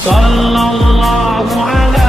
Sallallahu ala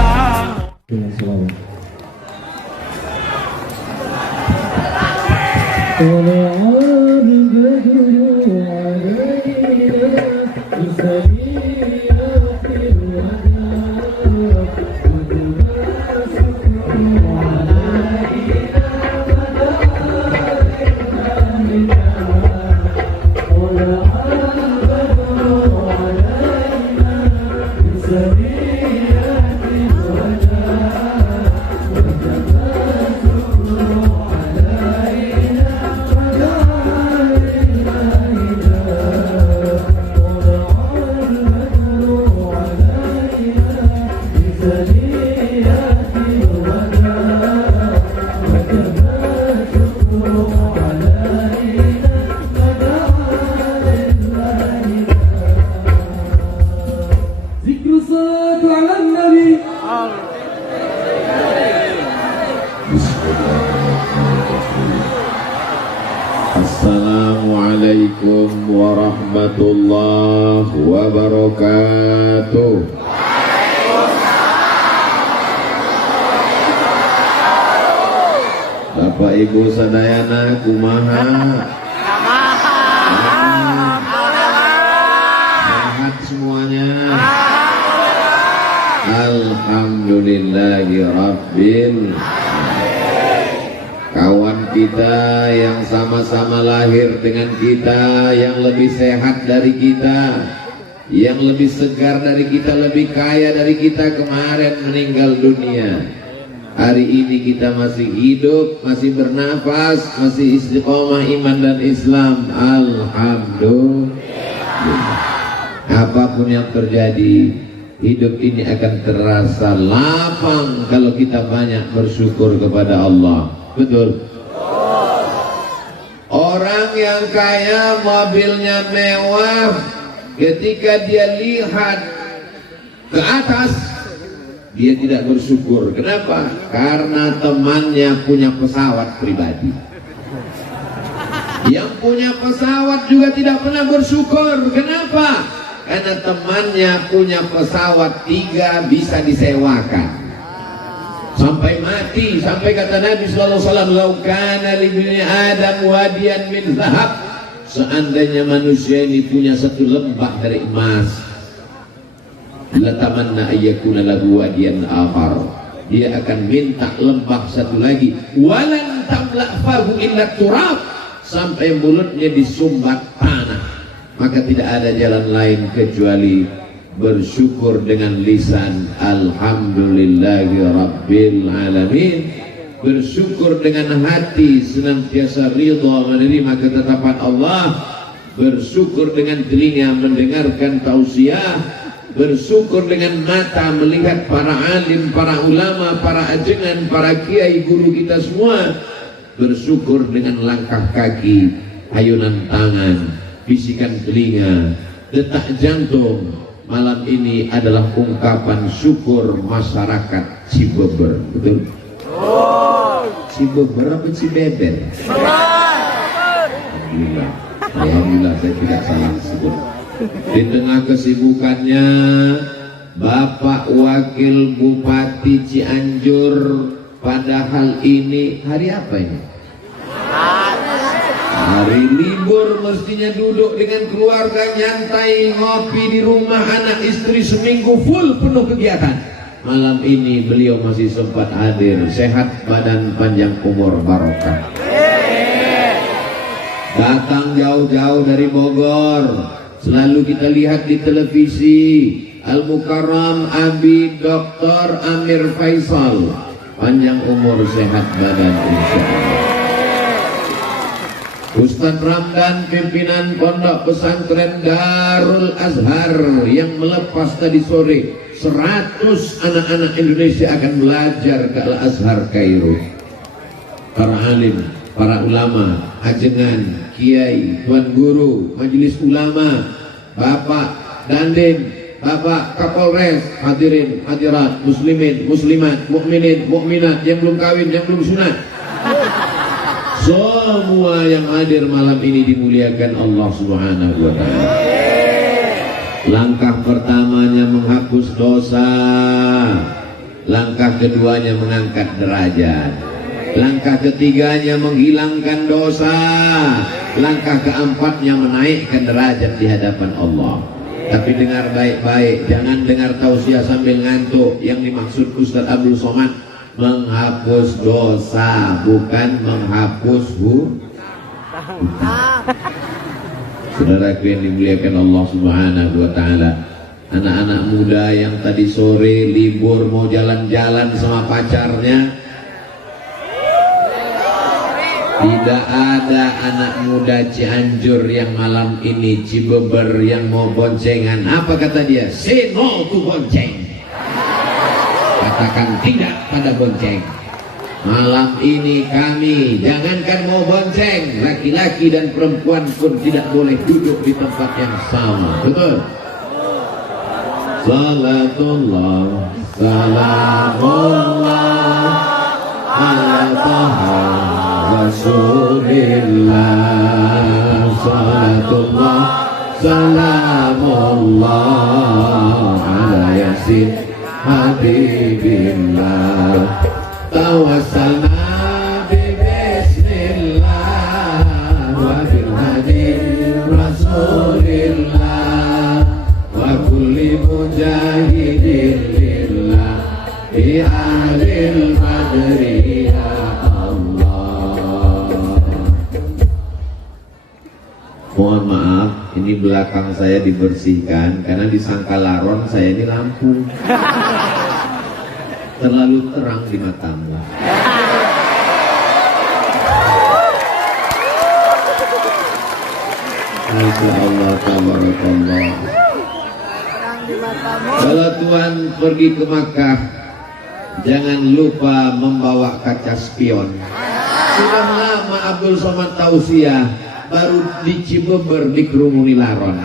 Assalamualaikum warahmatullahi wabarakatuh. Bapak Ibu sadayana kumaha? Sehat semuanya? Alhamdulillahi rabbil. Kawan kita yang sama-sama lahir dengan kita, yang lebih sehat dari kita, yang lebih segar dari kita, lebih kaya dari kita, kemarin meninggal dunia. Hari ini kita masih hidup, masih bernafas, masih istiqomah iman dan Islam. Alhamdulillah. Apapun yang terjadi, hidup ini akan terasa lapang kalau kita banyak bersyukur kepada Allah. Betul. Orang yang kaya, mobilnya mewah, ketika dia lihat ke atas, dia tidak bersyukur. Kenapa? Karena temannya punya pesawat pribadi. Yang punya pesawat juga tidak pernah bersyukur. Kenapa? Karena temannya punya pesawat 3 bisa disewakan sampai mati, sampai kata Nabi sallallahu alaihi wasallam, "Lau kana li bani Adam wadiyan min zahab." Seandainya manusia ini punya 1 lembah dari emas, la tamanna ayyakuna lahu wadiyan akhar. Dia akan minta lembah 1 lagi. Walan tamla fahu illa turab, sampai mulutnya disumbat tanah. Maka tidak ada jalan lain kecuali bersyukur dengan lisan alhamdulillahi rabbil alamin, bersyukur dengan hati senantiasa ridha menerima ketetapan Allah, bersyukur dengan telinga mendengarkan tausiah, bersyukur dengan mata melihat para alim, para ulama, para ajengan, para kiai guru kita semua, bersyukur dengan langkah kaki, ayunan tangan, bisikan telinga, detak jantung. Malam ini adalah ungkapan syukur masyarakat Cibeber. Betul? Cibeber apa Cibeber? Alhamdulillah. Alhamdulillah saya tidak salah sebut. Di tengah kesibukannya, Bapak Wakil Bupati Cianjur, padahal ini hari apa ini? Hari libur, mestinya duduk dengan keluarga, nyantai, ngopi di rumah anak istri, seminggu full penuh kegiatan. Malam ini beliau masih sempat hadir, sehat badan, panjang umur, barokah. Datang jauh-jauh dari Bogor, selalu kita lihat di televisi, Al-Mukarram Abi Dr. Amir Faisal, panjang umur, sehat badan, insyaallah. Ustaz Ramdan, pimpinan Pondok Pesantren Darul Azhar, yang melepas tadi sore 100 anak-anak Indonesia akan belajar ke Al-Azhar Kairo. Para alim, para ulama, ajengan, kiai, tuan guru, majelis ulama, Bapak Dandim, Bapak Kapolres, hadirin, hadirat, muslimin, muslimat, mukminin, mukminat, yang belum kawin, yang belum sunat, semua yang hadir malam ini dimuliakan Allah Subhanahu wa ta'ala. Langkah pertamanya menghapus dosa, langkah keduanya mengangkat derajat, langkah ketiganya menghilangkan dosa, langkah keempatnya menaikkan derajat di hadapan Allah. Tapi dengar baik-baik, jangan dengar tausiah sambil ngantuk. Yang dimaksud Ustaz Abdul Somad menghapus dosa, bukan menghapus Saudaraku yang dimuliakan Allah Subhanahu wa Ta'ala, anak-anak muda yang tadi sore libur mau jalan-jalan sama pacarnya, tidak ada anak muda Cianjur yang malam ini Cibeber yang mau boncengan. Apa kata dia? Say no to bonceng. Katakan tidak pada bonceng. Malam ini kami jangankan mau bonceng, laki-laki dan perempuan pun tidak boleh duduk di tempat yang sama. Betul? Salatullah salamullah ala taha Rasulillah. Salatullah salamullah ala yasin habibillah. Tawassalna bi bismillah wa bil hadi Rasulillah wa kulli mujahidin lillah bi ahlil badri ya Allah. Mohon maaf, ini belakang saya dibersihkan karena disangka laron saya ini lampu. Terlalu terang di matamu. Masya Allah, tabarakallah. Kalau Tuhan pergi ke Makkah, jangan lupa membawa kaca spion. Sudah lama Abdul Somad tausiah, baru di Cibeber dikerumuni laron.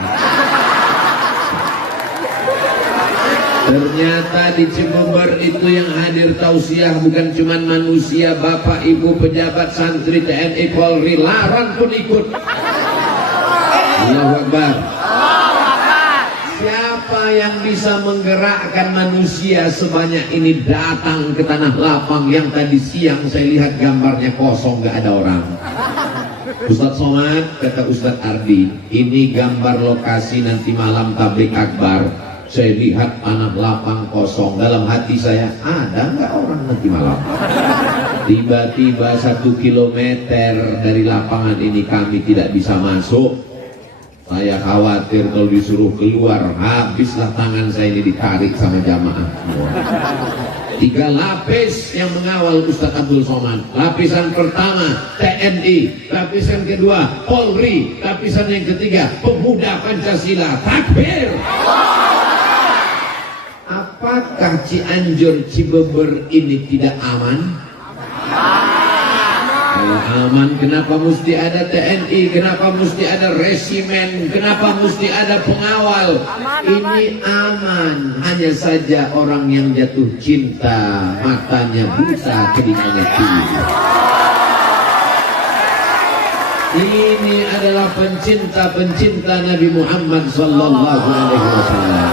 Ternyata di Cibeber itu yang hadir tausiah bukan cuma manusia, bapak, ibu, pejabat, santri, TNI, Polri, laron pun ikut. Allahu Akbar. Siapa yang bisa menggerakkan manusia sebanyak ini datang ke tanah lapang yang tadi siang saya lihat gambarnya kosong, gak ada orang. Ustadz Somad, kata Ustadz Ardi, ini gambar lokasi nanti malam tablik akbar. Saya lihat tanah lapang kosong, dalam hati saya, ada nggak orang nanti malam? Tiba-tiba 1 kilometer dari lapangan ini kami tidak bisa masuk. Saya khawatir kalau disuruh keluar, habislah tangan saya ini ditarik sama jamaah. 3 lapis yang mengawal Ustadz Abdul Somad. Lapisan pertama TNI, lapisan kedua Polri, lapisan yang ketiga pemuda Pancasila. Takbir! Apakah Cianjur Cibeber ini tidak aman? Kalau aman, kenapa mesti ada TNI? Kenapa mesti ada resimen? Kenapa mesti ada pengawal? Ini aman. Hanya saja orang yang jatuh cinta, matanya buta, telinganya tuli. Ini adalah pencinta-pencinta Nabi Muhammad sallallahu alaihi wasallam.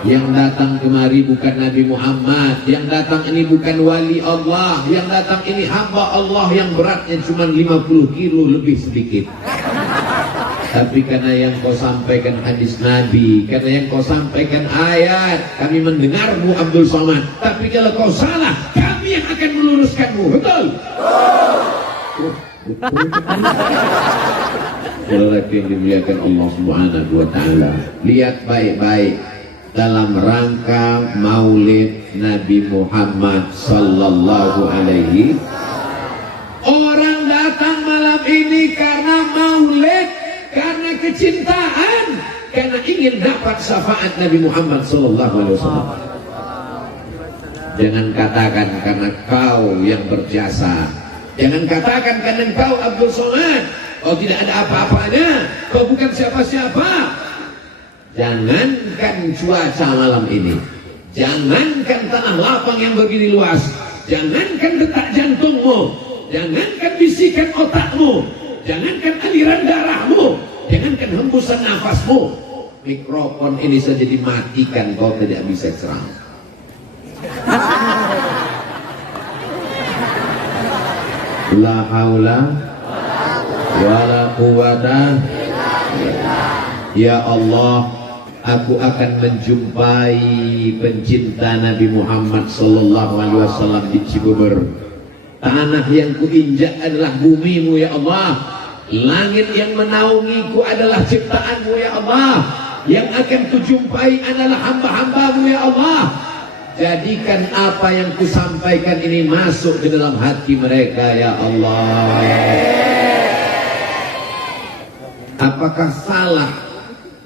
Yang datang kemari bukan Nabi Muhammad, yang datang ini bukan wali Allah, yang datang ini hamba Allah yang beratnya cuma 50 kilo lebih sedikit. Tapi karena yang kau sampaikan hadis Nabi, karena yang kau sampaikan ayat, kami mendengarmu Abdul Somad. Tapi kalau kau salah, kami yang akan meluruskanmu. Betul? Lelaki yang dimuliakan Allah Subhanahu wa Ta'ala, lihat baik-baik. Dalam rangka maulid Nabi Muhammad sallallahu alaihi, orang datang malam ini karena maulid, karena kecintaan, karena ingin dapat syafaat Nabi Muhammad sallallahu alaihi wasallam. Jangan katakan karena kau yang berjasa, jangan katakan karena kau Abdul Somad, kau tidak ada apa-apanya, kau bukan siapa-siapa. Jangankan cuaca malam ini, jangankan tanah lapang yang begini luas, jangankan detak jantungmu, jangankan bisikan otakmu, jangankan aliran darahmu, jangankan hembusan nafasmu, mikrofon ini saja dimatikan, kau tidak bisa ceramah. La haula wala quwata. Ya Allah, aku akan menjumpai pencinta Nabi Muhammad sallallahu alaihi wasallam di Cibubur. Tanah yang kuinjak adalah bumimu ya Allah. Langit yang menaungiku adalah ciptaanmu ya Allah. Yang akan kujumpai adalah hamba-hambamu ya Allah. Jadikan apa yang kusampaikan ini masuk ke dalam hati mereka ya Allah. Apakah salah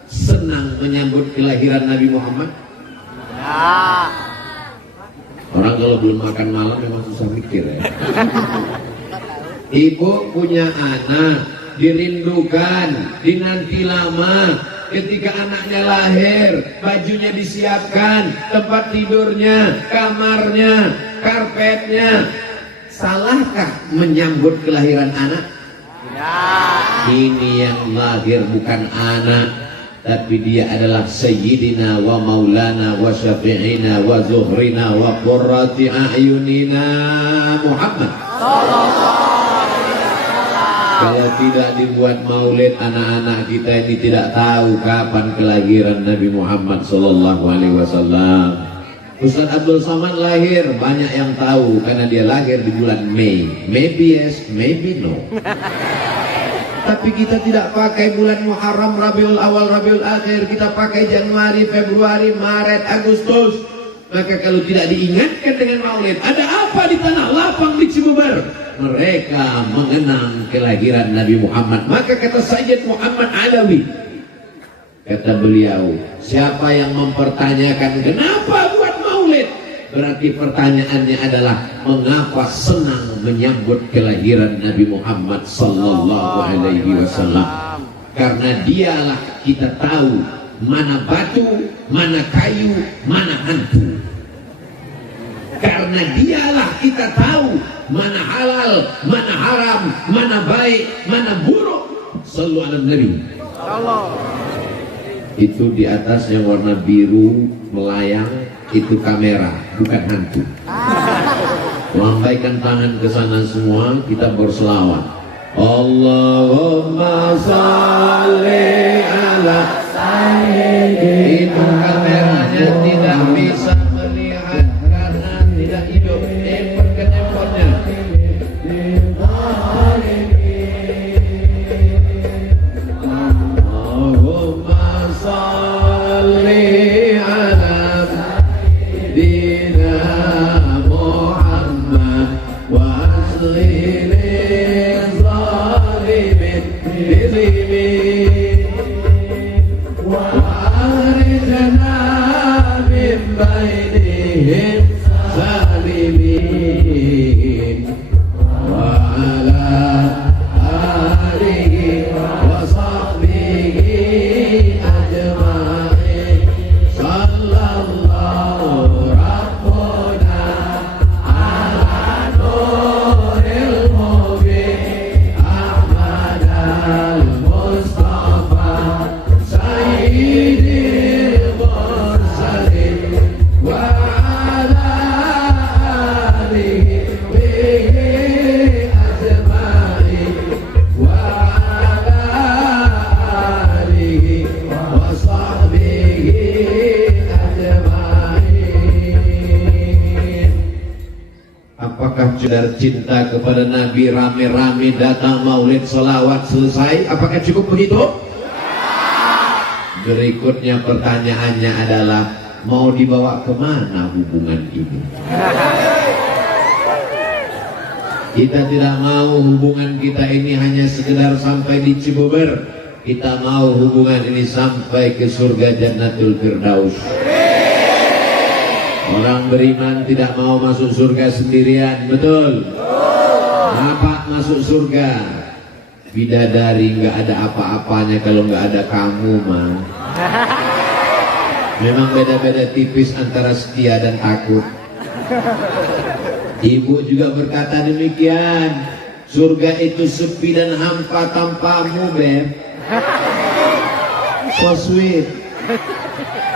senang menyambut kelahiran Nabi Muhammad? Ya. Orang kalau belum makan malam memang susah mikir ya. Ibu punya anak, dirindukan, dinanti lama. Ketika anaknya lahir, bajunya disiapkan, tempat tidurnya, kamarnya, karpetnya. Salahkah menyambut kelahiran anak? Ya. Ini yang lahir bukan anak, tapi dia adalah Sayyidina wa Maulana wa Syafi'ina wa Zuhrina wa Qurrati A'yunina Muhammad. Kalau tidak dibuat maulid, anak-anak kita ini tidak tahu kapan kelahiran Nabi Muhammad sallallahu alaihi wasallam. Ustaz Abdul Somad lahir, banyak yang tahu karena dia lahir di bulan Mei. Maybe yes, maybe no. Tapi kita tidak pakai bulan Muharram, Rabiul Awal, Rabiul Akhir. Kita pakai Januari, Februari, Maret, Agustus. Maka kalau tidak diingatkan dengan maulid, ada apa di tanah lapang di Cibubur? Mereka mengenang kelahiran Nabi Muhammad. Maka kata Sayyid Muhammad Alawi, kata beliau, siapa yang mempertanyakan kenapa buat maulid, berarti pertanyaannya adalah mengapa senang menyambut kelahiran Nabi Muhammad sallallahu alaihi wasallam. Karena dialah kita tahu mana batu, mana kayu, mana hantu. Karena dialah kita tahu mana halal, mana haram, mana baik, mana buruk. Sallu ala Nabi. Itu di atas yang warna biru melayang, itu kamera, bukan hantu. Lambaikan tangan ke sana semua, kita berselawat. Allahumma salli ala sayyidina. Itu kameranya tidak bisa melihat karena tidak hidup. Tempatkan handphonenya. Allahumma salli ala sayyidina Muhammad wa aslil zalimin bizlimin wa akhrijna min bainihim salimin wa ala alihi wa sahbihi ajma'in. Sallallahu rabbuna ala nuril mubin Ahmad al-Mustafa sayyidil mursalin wa ala alihi bihi ajma'in wa ala alihi wa sahbihi ajma'in. Apakah saudara cinta kepada Nabi rame-rame datang maulid salawat selesai? Apakah cukup begitu? Berikutnya pertanyaannya adalah mau dibawa kemana hubungan ini? Kita tidak mau hubungan kita ini hanya sekedar sampai di Cibubur. Kita mau hubungan ini sampai ke surga Jannatul Firdaus. Orang beriman tidak mau masuk surga sendirian, betul? Kenapa masuk surga? Bidadari nggak ada apa-apanya kalau nggak ada kamu, mah. Memang beda-beda tipis antara setia dan takut. Ibu juga berkata demikian. Surga itu sepi dan hampa tanpamu, Beb. So sweet.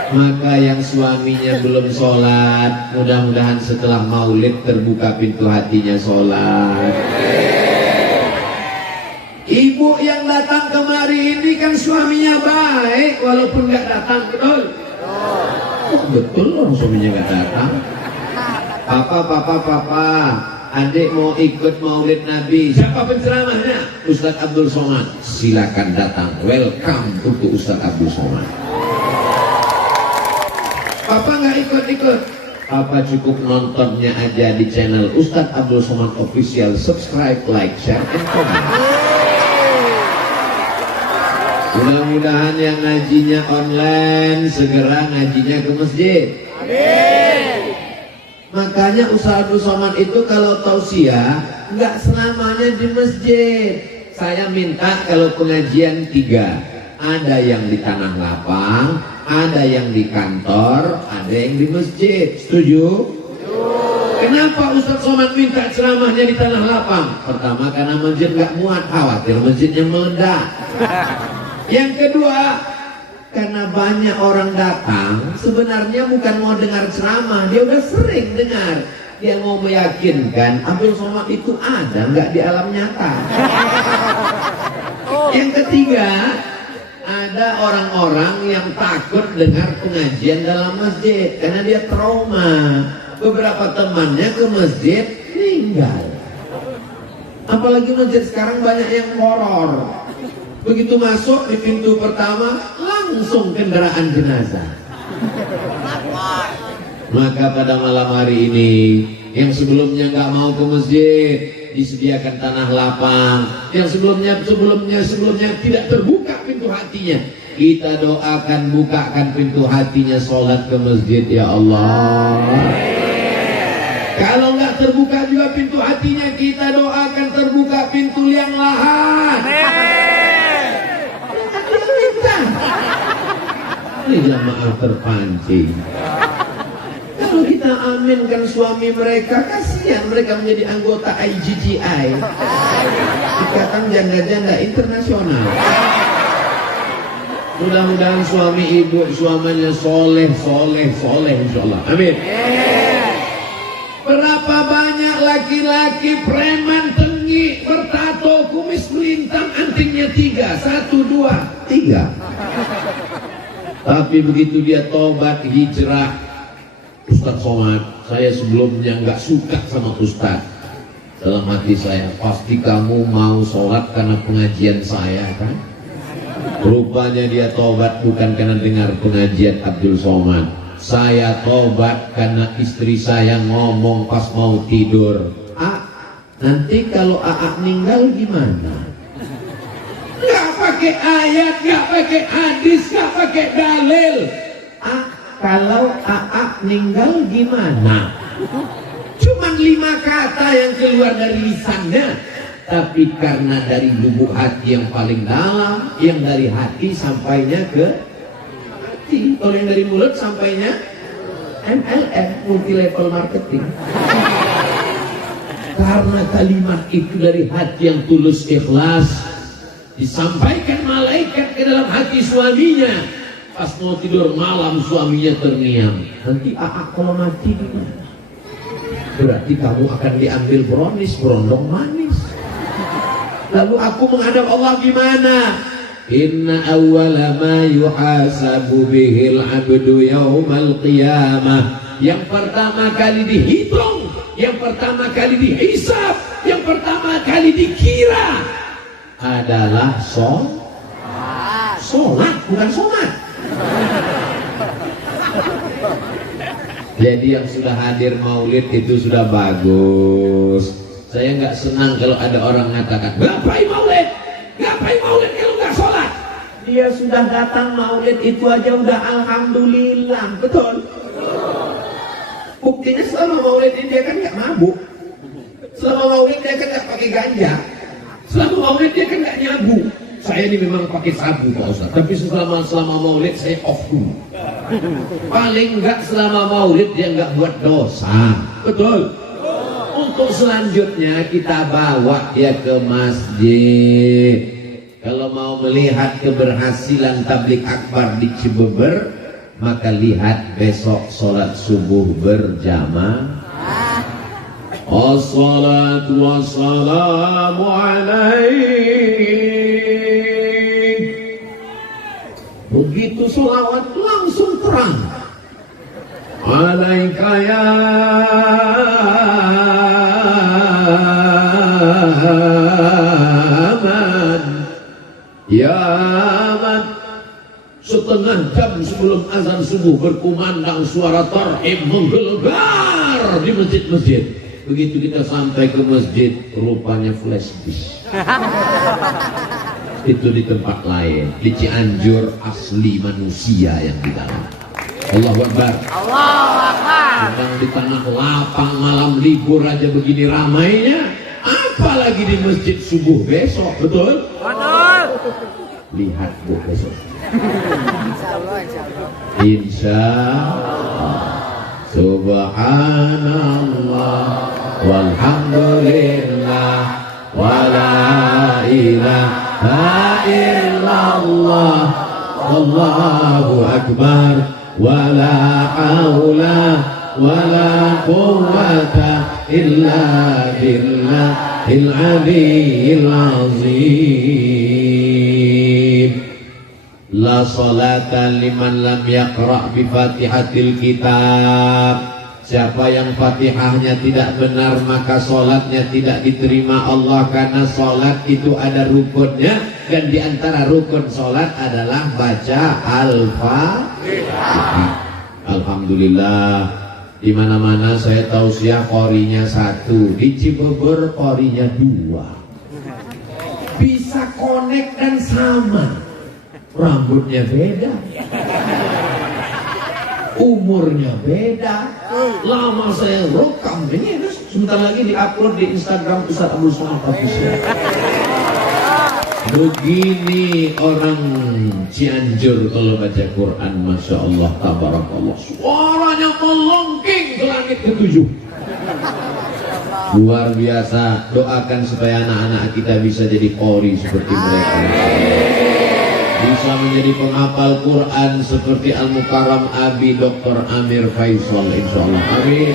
Maka yang suaminya belum sholat, mudah-mudahan setelah maulid terbuka pintu hatinya sholat. Ibu yang datang kemari ini kan suaminya baik, walaupun nggak datang, betul? Oh, betul loh, suaminya nggak datang. Papa, adik mau ikut maulid Nabi. Siapa penceramahnya? Ustadz Abdul Somad. Silakan datang. Welcome untuk Ustadz Abdul Somad. Papa nggak ikut-ikut. Papa cukup nontonnya aja di channel Ustadz Abdul Somad Official. Subscribe, like, share, and comment. Mudah-mudahan yang ngajinya online segera ngajinya ke masjid. Amin. Makanya Ustadz Abdul Somad itu kalau tausiah nggak selamanya di masjid. Saya minta kalau pengajian 3, ada yang di tanah lapang, ada yang di kantor, ada yang di masjid. Setuju? Kenapa Ustadz Somad minta ceramahnya di tanah lapang? Pertama karena masjid nggak muat, khawatir masjidnya meledak. Yang kedua, karena banyak orang datang, sebenarnya bukan mau dengar ceramah, dia udah sering dengar. Dia mau meyakinkan Abdul Somad itu ada nggak di alam nyata. Yang ketiga, ada orang-orang yang takut dengar pengajian dalam masjid karena dia trauma. Beberapa temannya ke masjid meninggal. Apalagi masjid sekarang banyak yang horor. Begitu masuk di pintu pertama langsung kendaraan jenazah. Maka pada malam hari ini yang sebelumnya nggak mau ke masjid disediakan tanah lapang, yang sebelumnya tidak terbuka pintu hatinya, kita doakan bukakan pintu hatinya sholat ke masjid ya Allah. Kalau nggak terbuka juga pintu hatinya, kita doakan terbuka pintu liang lahat. Ini jamaah terpancing. Kalau kita aminkan suami mereka, kasihan mereka menjadi anggota IGGI, Ikatan Janda-Janda Internasional. Mudah-mudahan suami ibu suaminya soleh insyaallah. Amin. Berapa banyak laki-laki preman tengi bertato kumis melintang antingnya 3, 1, 2, 3. Tapi begitu dia tobat hijrah, Ustadz Somad, saya sebelumnya nggak suka sama Ustadz. Dalam hati saya, pasti kamu mau sholat karena pengajian saya kan? Rupanya dia tobat bukan karena dengar pengajian Abdul Somad. Saya tobat karena istri saya ngomong pas mau tidur, nanti kalau AA meninggal gimana? Nggak pakai ayat, nggak pakai hadis, nggak pakai dalil. Kalau AA meninggal gimana? Cuman 5 kata yang keluar dari lisannya, tapi karena dari lubuk hati yang paling dalam, yang dari hati sampainya ke hati. Kalau yang dari mulut sampainya MLM, multi level marketing. Karena kalimat itu dari hati yang tulus ikhlas, disampaikan malaikat ke dalam hati suaminya. Pas mau tidur malam suaminya terngiang, nanti kalau mati gimana? Berarti kamu akan diambil brownies, berondong manis. Lalu aku menghadap Allah gimana? Inna awwala ma yuhasabu bihil abdu yaumal qiyamah. Yang pertama kali dihitung, yang pertama kali dihisab, yang pertama kali dikira adalah sholat, bukan sholat. Jadi yang sudah hadir maulid itu sudah bagus. Saya nggak senang kalau ada orang mengatakan ngapain maulid kalau nggak sholat. Dia sudah datang maulid itu aja udah alhamdulillah, betul? Buktinya selama maulid ini dia kan nggak mabuk, selama maulid dia kan nggak pakai ganja, selama maulid dia kan nggak nyabu. Saya ini memang pakai sabu Pak Ustaz, tapi selama maulid saya off dulu. Paling enggak selama maulid dia enggak buat dosa, betul? Untuk selanjutnya kita bawa dia ke masjid. Kalau mau melihat keberhasilan tablik akbar di Cibeber, maka lihat besok sholat subuh berjamaah. Assalatu wassalamu alaik. Begitu sholawat langsung terang. Alaika ya man, ya man. Setengah jam sebelum azan subuh berkumandang suara tarhim menggelegar di masjid-masjid. Begitu kita sampai ke masjid, rupanya flash disk. Itu di tempat lain, di Cianjur asli manusia yang di dalam. Allahu Akbar. Allahu Akbar. Sedang di tengah lapang malam libur aja begini ramainya, apalagi di masjid subuh besok, betul? Betul. Lihat Bu besok. Insyaallah. Insya Allah. Subhanallah walhamdulillah wala ilaha illallah wallahu akbar wala haula wala quwwata illa billahil aliyyil azim. La salata liman lam yaqra' bi fatihatil kitab. Siapa yang fatihahnya tidak benar, maka solatnya tidak diterima Allah, karena solat itu ada rukunnya, dan di antara rukun solat adalah baca Al-Fatihah. Alhamdulillah, di mana-mana saya tausiah qorinya 1, di Cibeber qorinya 2. Bisa connect dan sama. Rambutnya beda, umurnya beda. Lama saya rekam ini, terus sebentar lagi diupload di Instagram Ustaz Abdul Somad Official. Begini orang Cianjur kalau baca Quran, masya Allah, tabarakallah, suaranya melengking ke langit ke-7. Luar biasa. Doakan supaya anak-anak kita bisa jadi qori seperti mereka, bisa menjadi penghafal Quran seperti Al-Mukarram Abi Dr. Amir Faisal, insyaallah. Amin.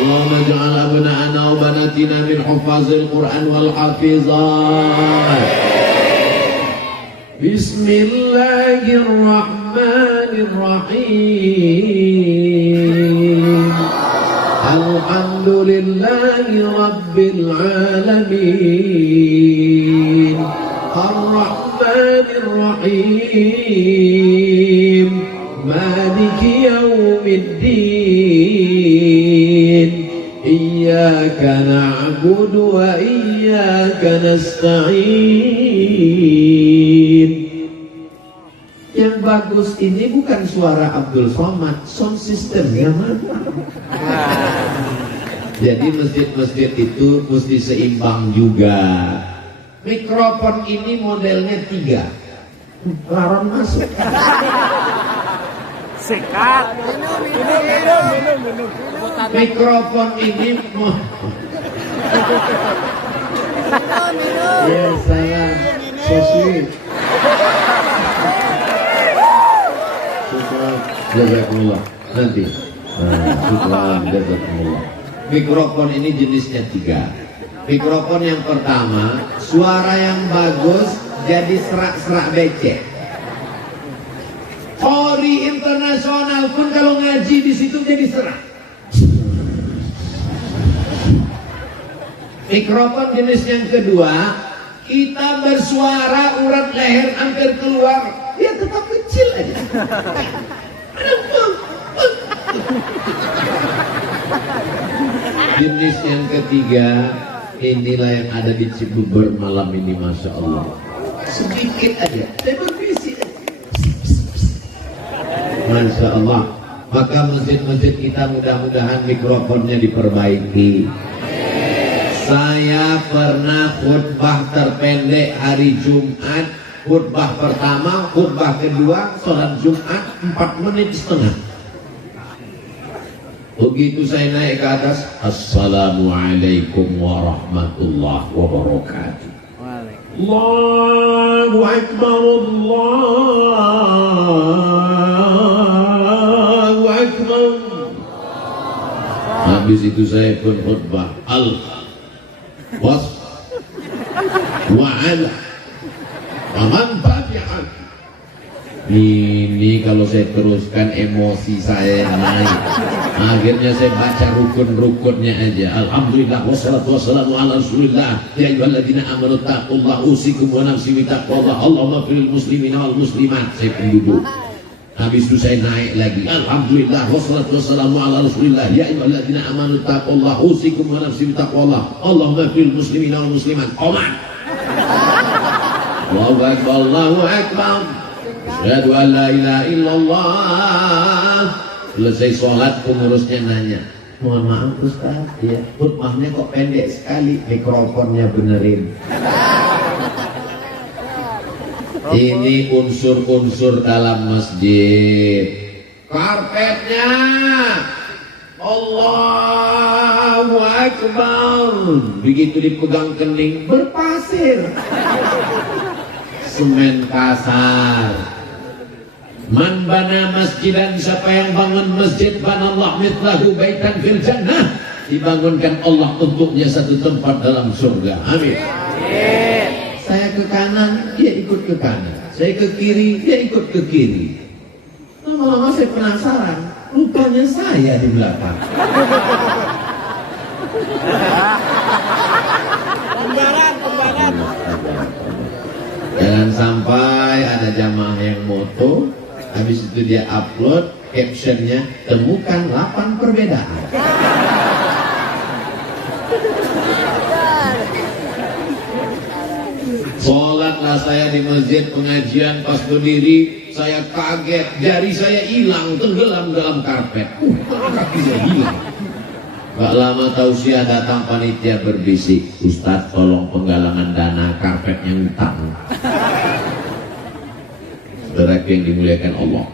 Allahumma ja'al abna'ana wa banatina min hufazil Quran wal hafizat. Bismillahirrahmanirrahim. Alhamdulillahi rabbil alamin. Ar-Rahmanir-Rahim, Maliki Yawmiddin, Iyyaka na'budu wa iyyaka nasta'in. Yang bagus ini bukan suara Abdul Somad, sound systemnya mana? Jadi masjid-masjid itu mesti seimbang juga. Mikrofon ini modelnya 3. Laron masuk. Sikat. Minum. Mikrofon ini ya saya so sweet. Syukran jazakumullah. Nanti. Syukran jazakumullah. Mikrofon ini jenisnya 3. Mikrofon yang pertama, suara yang bagus jadi serak-serak becek. Qori internasional pun kalau ngaji di situ jadi serak. Mikrofon jenis yang kedua, kita bersuara urat leher hampir keluar, ya tetap kecil aja. Jenis yang ketiga, inilah yang ada di Cibeber malam ini, masya Allah. Sedikit aja, saya berbisik. Masya Allah. Maka masjid-masjid kita mudah-mudahan mikrofonnya diperbaiki. Saya pernah khutbah terpendek hari Jumat. Khutbah pertama, khutbah kedua, sholat Jumat 4 menit setengah. Begitu saya naik ke atas, Assalamualaikum warahmatullahi wabarakatuh. Allahu Akbar, Allahu Akbar. Habis itu saya pun khutbah al-was wa'ala wa man tabi'an. Ini kalau saya teruskan emosi saya naik. Akhirnya saya baca rukun-rukunnya aja. Alhamdulillah wassalatu wassalamu ala Rasulillah. Ya ayyuhalladzina amanu taqullaha usikum wa nafsi bi taqwallah. Allahumma fil muslimina wal muslimat. Saya penduduk. Habis itu saya naik lagi. Alhamdulillah wassalatu wassalamu ala Rasulillah. Ya ayyuhalladzina amanu taqullaha usikum wa nafsi bi taqwallah. Allahumma fil muslimina wal muslimat. Qoman. Allahu akbar, Allahu akbar. Asyhadu an la ilaha illallah. Selesai sholat pengurusnya nanya, mohon maaf Ustaz, ya, khutbahnya kok pendek sekali, mikrofonnya benerin. Ini unsur-unsur dalam masjid. Karpetnya Allahu Akbar, begitu dipegang kening berpasir, semen kasar. Man bana masjidan, siapa yang bangun masjid, banallah mithlahu baitan fil jannah, dibangunkan Allah untuknya satu tempat dalam surga. Amin. Saya ke kanan, dia ikut ke kanan. Saya ke kiri, dia ikut ke kiri. Lama-lama saya penasaran, rupanya saya di belakang. Pembaran. Jangan sampai ada jamaah yang moto, habis itu dia upload captionnya, temukan 8 perbedaan. Sholatlah saya di masjid pengajian, pas berdiri saya kaget, jari saya hilang, tenggelam dalam karpet. Kaki saya hilang. Gak lama tausiah datang panitia berbisik, Ustadz tolong penggalangan dana karpetnya utang. Saudara yang dimuliakan Allah,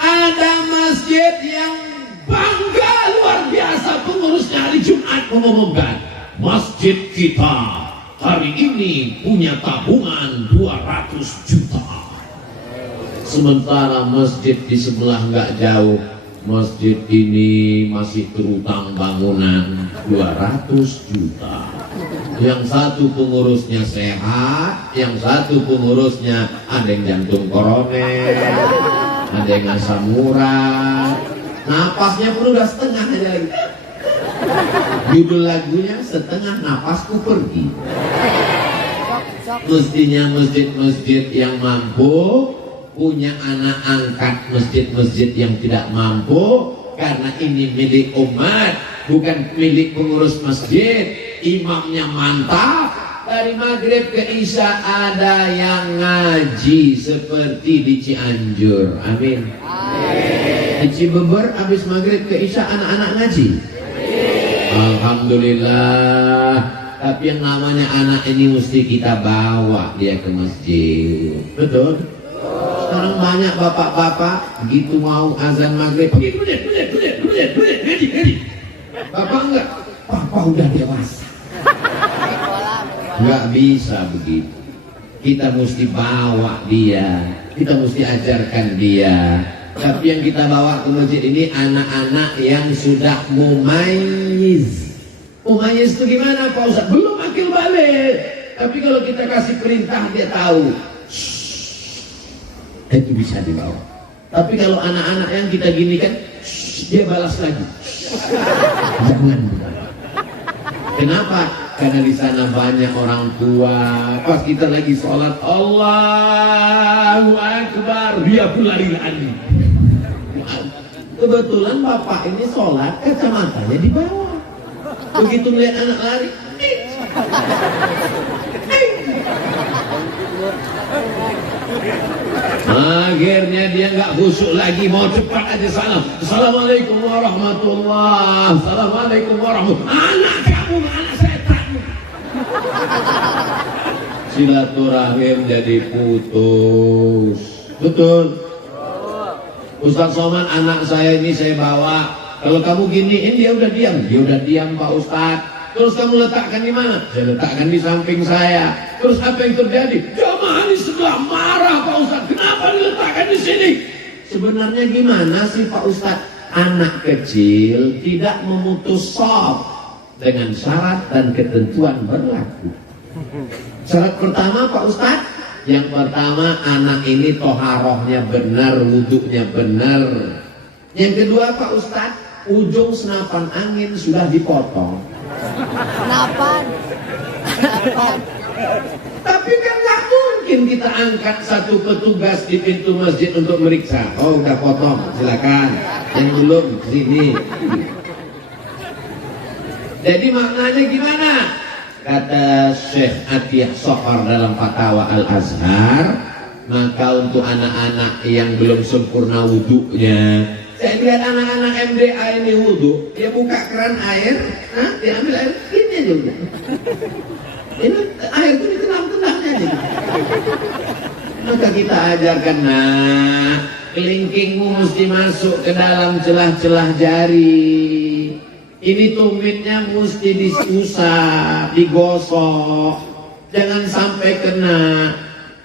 ada masjid yang bangga luar biasa, pengurusnya hari Jumat mengumumkan, masjid kita hari ini punya tabungan 200 juta. Sementara masjid di sebelah nggak jauh, masjid ini masih terutang bangunan 200 juta. Yang satu pengurusnya sehat, yang satu pengurusnya ada yang jantung koroner, ada yang asam urat, napasnya pun udah setengah aja lagi. Judul lagunya setengah napasku pergi. Mestinya masjid-masjid yang mampu punya anak angkat masjid-masjid yang tidak mampu, karena ini milik umat, bukan milik pengurus masjid. Imamnya mantap, dari maghrib ke isya ada yang ngaji seperti di Cianjur. Amin. Di Cibeber habis maghrib ke isya anak-anak ngaji. Alhamdulillah. Tapi yang namanya anak ini mesti kita bawa dia ke masjid. Betul? Sekarang banyak bapak-bapak begitu mau azan maghrib, pergi ngaji. Bapak enggak, bapak udah dewasa. Enggak bisa begitu. Kita mesti bawa dia, kita mesti ajarkan dia. Tapi yang kita bawa ke masjid ini anak-anak yang sudah mumayyiz. Mumayyiz itu gimana Pak Ustaz? Belum akil balik. Tapi kalau kita kasih perintah dia tahu. Itu bisa dibawa. Tapi kalau anak-anak yang kita gini kan, dia balas lagi. Jangan. Kenapa? Karena di sana banyak orang tua. Pas kita lagi sholat, Allahu Akbar, dia pun lari-lari. Kebetulan bapak ini sholat, kacamatanya di bawah. Begitu melihat anak lari, akhirnya dia nggak khusyuk lagi, mau cepat aja salam. Assalamualaikum warahmatullahi. Assalamualaikum warahmatullahi. Anak kamu, anak setan. Silaturahim jadi putus. Betul. Ustaz Somad, anak saya ini saya bawa. Kalau kamu giniin dia udah diam. Dia udah diam Pak Ustaz. Terus kamu letakkan di mana? Saya letakkan di samping saya. Terus apa yang terjadi? Jamaah di sebelah marah Pak Ustadz. Kenapa diletakkan di sini? Sebenarnya gimana sih Pak Ustadz? Anak kecil tidak memutus shaf dengan syarat dan ketentuan berlaku. Syarat pertama Pak Ustadz, yang pertama anak ini toharohnya benar, wudhunya benar. Yang kedua Pak Ustadz, ujung senapan angin sudah dipotong. Senapan. Tapi kan nggak mungkin kita angkat satu petugas di pintu masjid untuk meriksa. Oh udah potong, silakan. Yang belum sini. Jadi maknanya gimana? Kata Syekh Atiyah Sohar dalam Fatwa Al-Azhar, maka untuk anak-anak yang belum sempurna wudhunya, saya lihat anak-anak MDA ini wudhu, dia buka keran air, dia ambil air, ini aja udah. Ini air itu ditenang-tenangnya aja. Maka kita ajarkan, nah, kelingkingmu mesti masuk ke dalam celah-celah jari. Ini tumitnya mesti diusap, digosok, jangan sampai kena.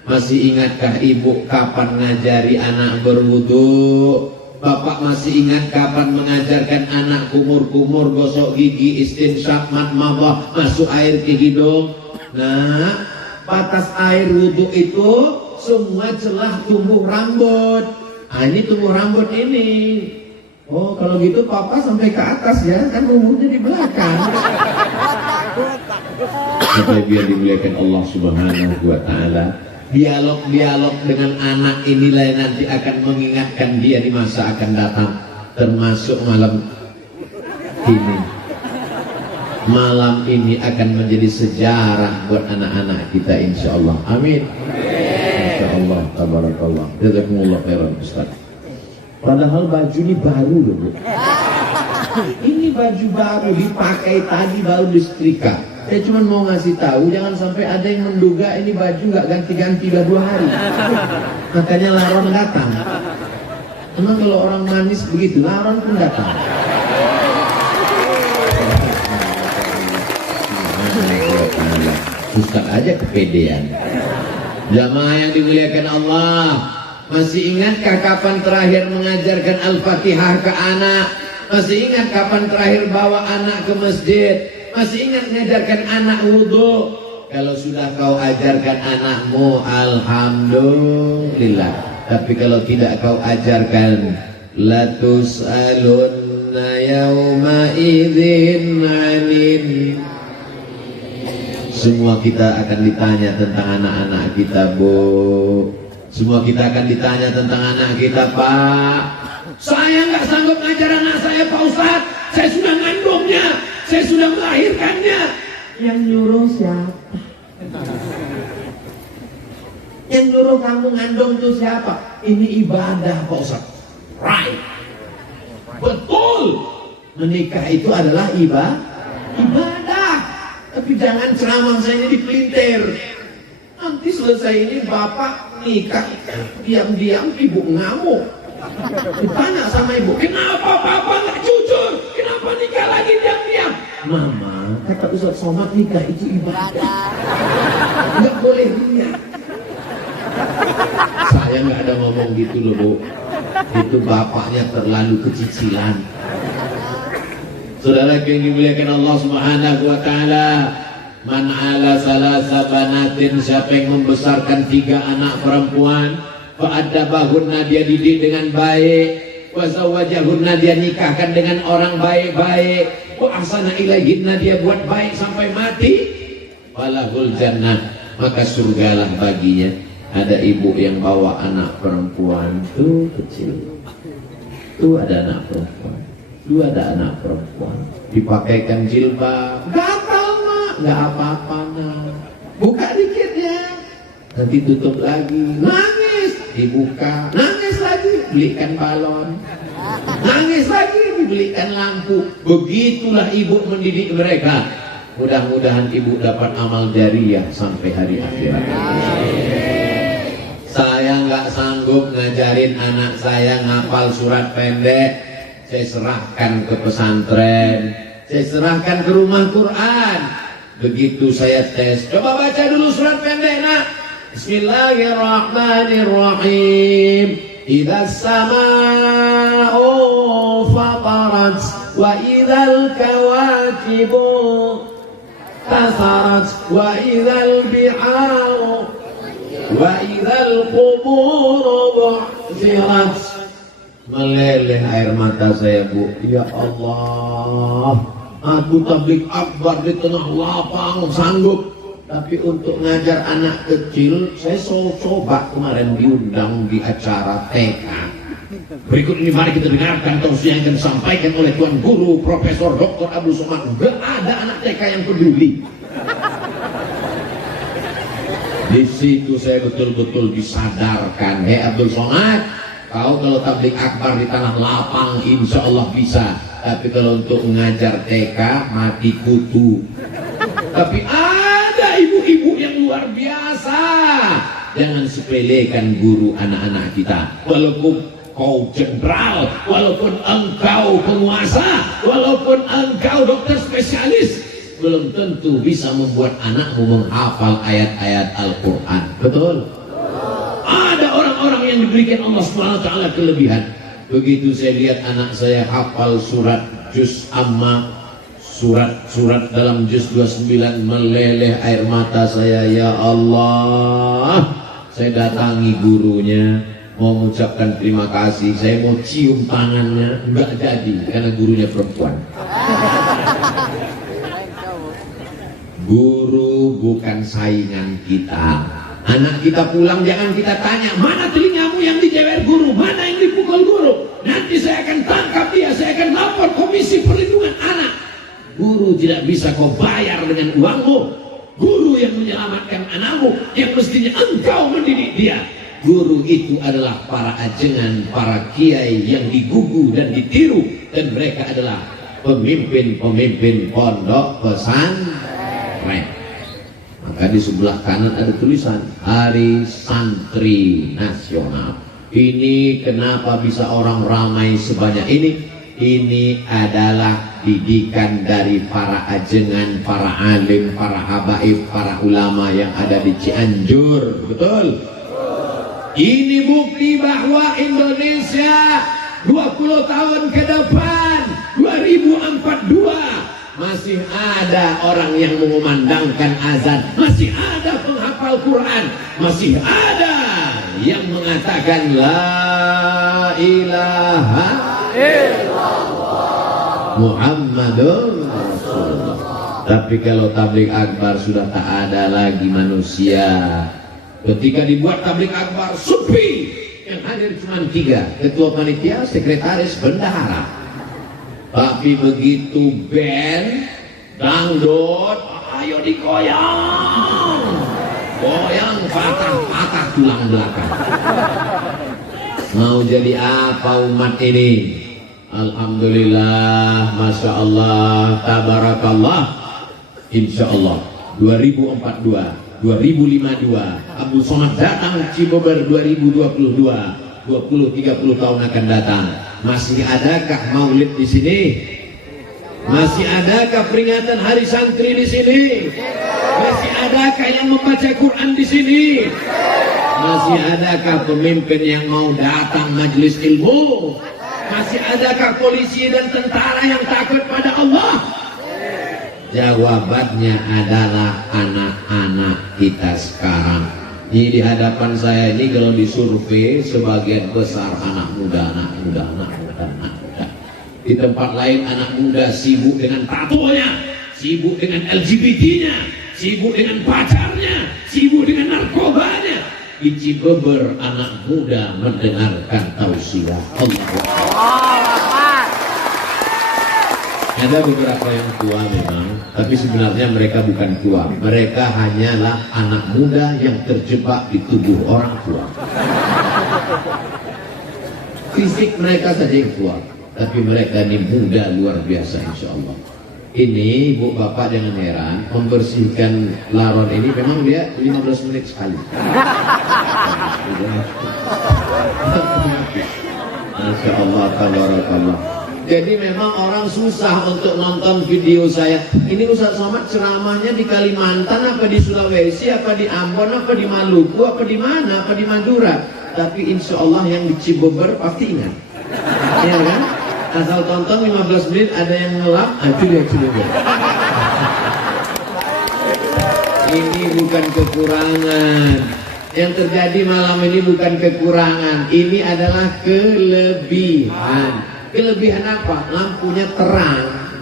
Masih ingatkah ibu kapan ngajari anak berwudu? Bapak masih ingat kapan mengajarkan anak kumur-kumur gosok gigi, istinsyaq, madmadah, masuk air ke hidung? Nah, batas air wudu itu semua celah tumbuh rambut. Nah, ini tumbuh rambut ini. Oh, kalau gitu papa sampai ke atas ya, kan umurnya di belakang. Supaya biar dimuliakan Allah Subhanahu wa Ta'ala. Dialog-dialog dengan anak inilah yang nanti akan mengingatkan dia di masa akan datang, termasuk malam ini. Malam ini akan menjadi sejarah buat anak-anak kita insyaallah. Amin. Insyaallah, tabarakallah. Jazakumullah khairan Ustaz. Padahal baju ini baru loh, Bu. Ini baju baru dipakai tadi, baru disetrika. Saya cuma mau ngasih tahu, jangan sampai ada yang menduga ini baju nggak ganti-ganti udah 2 hari. Makanya laron datang. Emang kalau orang manis begitu, laron pun datang. Ustaz aja kepedean. Jamaah yang dimuliakan Allah, masih ingatkah kapan terakhir mengajarkan Al-Fatihah ke anak? Masih ingat kapan terakhir bawa anak ke masjid? Masih ingat mengajarkan anak wudhu? Kalau sudah kau ajarkan anakmu, alhamdulillah. Tapi kalau tidak kau ajarkan, la tus'alunna yawma idzin 'anil. Semua kita akan ditanya tentang anak-anak kita, Bu. Semua kita akan ditanya tentang anak kita, Pak. Saya nggak sanggup ngajar anak saya, Pak Ustadz. Saya sudah ngandungnya, saya sudah melahirkannya. Yang nyuruh siapa? Yang nyuruh kamu ngandung itu siapa? Ini ibadah, Pak Ustadz. Right. Betul. Menikah itu adalah ibadah. Tapi jangan ceramah saya ini dipelintir. Nanti selesai ini bapak nikah, diam-diam ibu ngamuk. Ditanya sama ibu, kenapa bapak nggak jujur? Kenapa nikah lagi diam-diam? Mama, kata Ustaz Somad, nikah itu ibadah. Nggak boleh niat. Saya nggak ada ngomong gitu loh, Bu. Itu bapaknya terlalu kecicilan. Saudara yang dimuliakan Allah Subhanahu wa Ta'ala, man ala salasa banatin, siapa yang membesarkan 3 anak perempuan, fa'addabahunna, dia didik dengan baik, wa zawwajahunna, dia nikahkan dengan orang baik-baik, wa ahsana ilaihinna, dia buat baik sampai mati, falahul jannah, maka surgalah baginya. Ada ibu yang bawa anak perempuan tuh kecil, tuh ada anak perempuan, tuh ada anak perempuan, dipakaikan jilbab, gatal mak, nggak apa-apa nak, buka dikit ya, nanti tutup lagi, nangis, dibuka, nangis lagi, belikan balon, nangis lagi, dibelikan lampu. Begitulah ibu mendidik mereka. Mudah-mudahan ibu dapat amal jariyah sampai hari akhirat. Saya nggak sanggup ngajarin anak saya ngapal surat pendek. Saya serahkan ke pesantren, saya serahkan ke rumah Quran. Begitu saya tes, coba baca dulu surat pendek nak. Bismillahirrahmanirrahim. Idzas samaa'u fatarat wa idzal kawakibu tasarat wa idzal biharu wa idzal quburu bu'thirat. Meleleh air mata saya, Bu. Ya Allah, aku tablik akbar di tengah lapang sanggup, tapi untuk ngajar anak kecil saya coba kemarin diundang di acara TK. Berikut ini mari kita dengarkan tausiah yang akan disampaikan oleh Tuan Guru Profesor Dr. Abdul Somad. Gak ada anak TK yang peduli. Di situ saya betul-betul disadarkan, hei Abdul Somad, kau kalau tablik akbar di tanah lapang insya Allah bisa, tapi kalau untuk mengajar TK mati kutu. Tapi ada ibu-ibu yang luar biasa. Jangan sepelekan guru anak-anak kita. Walaupun kau jenderal, walaupun engkau penguasa, walaupun engkau dokter spesialis, belum tentu bisa membuat anakmu menghafal ayat-ayat Al-Quran. Betul? Ada orang-orang yang diberikan Allah SWT kelebihan. Begitu saya lihat anak saya hafal surat juz amma, surat dalam juz 29, meleleh air mata saya. Ya Allah, saya datangi gurunya, mau mengucapkan terima kasih, saya mau cium tangannya, enggak jadi karena gurunya perempuan. Guru bukan saingan kita. Anak kita pulang jangan kita tanya, mana telingamu yang dijewer guru, mana yang dipukul guru. Nanti saya akan tangkap dia, saya akan lapor Komisi Perlindungan Anak. Guru tidak bisa kau bayar dengan uangmu. Guru yang menyelamatkan anakmu, yang mestinya engkau mendidik dia. Guru itu adalah para ajengan, para kiai yang digugu dan ditiru, dan mereka adalah pemimpin-pemimpin pondok pesantren. Maka di sebelah kanan ada tulisan Hari Santri Nasional. Ini kenapa bisa orang ramai sebanyak ini? Ini adalah didikan dari para ajengan, para alim, para habaib, para ulama yang ada di Cianjur. Betul? Ini bukti bahwa Indonesia 20 tahun ke depan, 2042, masih ada orang yang mengumandangkan azan, masih ada penghafal Quran, masih ada yang mengatakan la ilaha illallah Muhammadun Rasulullah. Tapi kalau tablik akbar sudah tak ada lagi manusia. Ketika dibuat tablik akbar, sepi, yang hadir cuma 3, ketua panitia, sekretaris, bendahara. Tapi begitu band dangdut, ayo dikoyang, goyang patah-patah tulang belakang. Mau jadi apa umat ini? Alhamdulillah, Masya Allah, Tabarakallah. Insya Allah 2042, 2052 Abdul Somad datang Cibober 2022, 20-30 tahun akan datang. Masih adakah maulid di sini? Masih adakah peringatan Hari Santri di sini? Masih adakah yang membaca Quran di sini? Masih adakah pemimpin yang mau datang majelis ilmu? Masih adakah polisi dan tentara yang takut pada Allah? Jawabannya adalah anak-anak kita sekarang. Ini di hadapan saya ini kalau disurvei sebagian besar anak muda. Di tempat lain anak muda sibuk dengan tatonya, sibuk dengan LGBT-nya, sibuk dengan pacarnya, sibuk dengan narkobanya. Di Cibeber anak muda mendengarkan tausiah Allah. Ada beberapa yang tua memang, tapi sebenarnya mereka bukan tua. Mereka hanyalah anak muda yang terjebak di tubuh orang tua. Fisik mereka saja yang tua, tapi mereka ini muda luar biasa insya Allah. Ini ibu bapak jangan heran, membersihkan laron ini memang dia 15 menit sekali. Masya Allah, tabarakallah. Jadi memang orang susah untuk nonton video saya. Ini Ustaz Somad ceramahnya di Kalimantan apa di Sulawesi apa di Ambon apa di Maluku apa di mana apa di Madura. Tapi insya Allah yang di Cibeber pasti ingat. Ya kan? Asal tonton 15 menit ada yang ngelap, itu dia Cibeber. Ini bukan kekurangan. Yang terjadi malam ini bukan kekurangan. Ini adalah kelebihan. Kelebihan apa? Lampunya terang.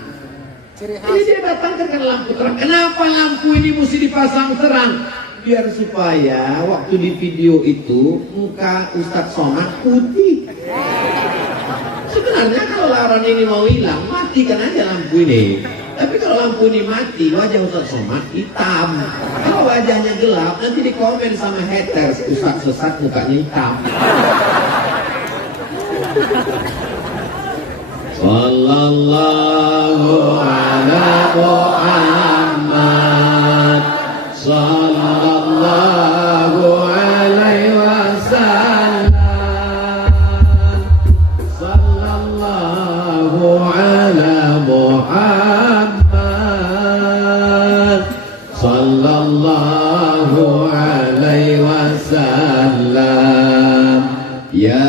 Ini dia datangkan lampu terang. Kenapa lampu ini mesti dipasang terang? Biar supaya waktu di video itu muka Ustadz Somad putih. Sebenarnya kalau laran ini mau hilang, matikan aja lampu ini. Tapi kalau lampu ini mati, wajah Ustadz Somad hitam. Kalau wajahnya gelap, nanti di komen sama haters, Ustadz sesat mukanya hitam. Sallallahu ala Muhammad, sallallahu alaihi wasallam, sallallahu ala Muhammad, sallallahu alaihi wasallam. Ya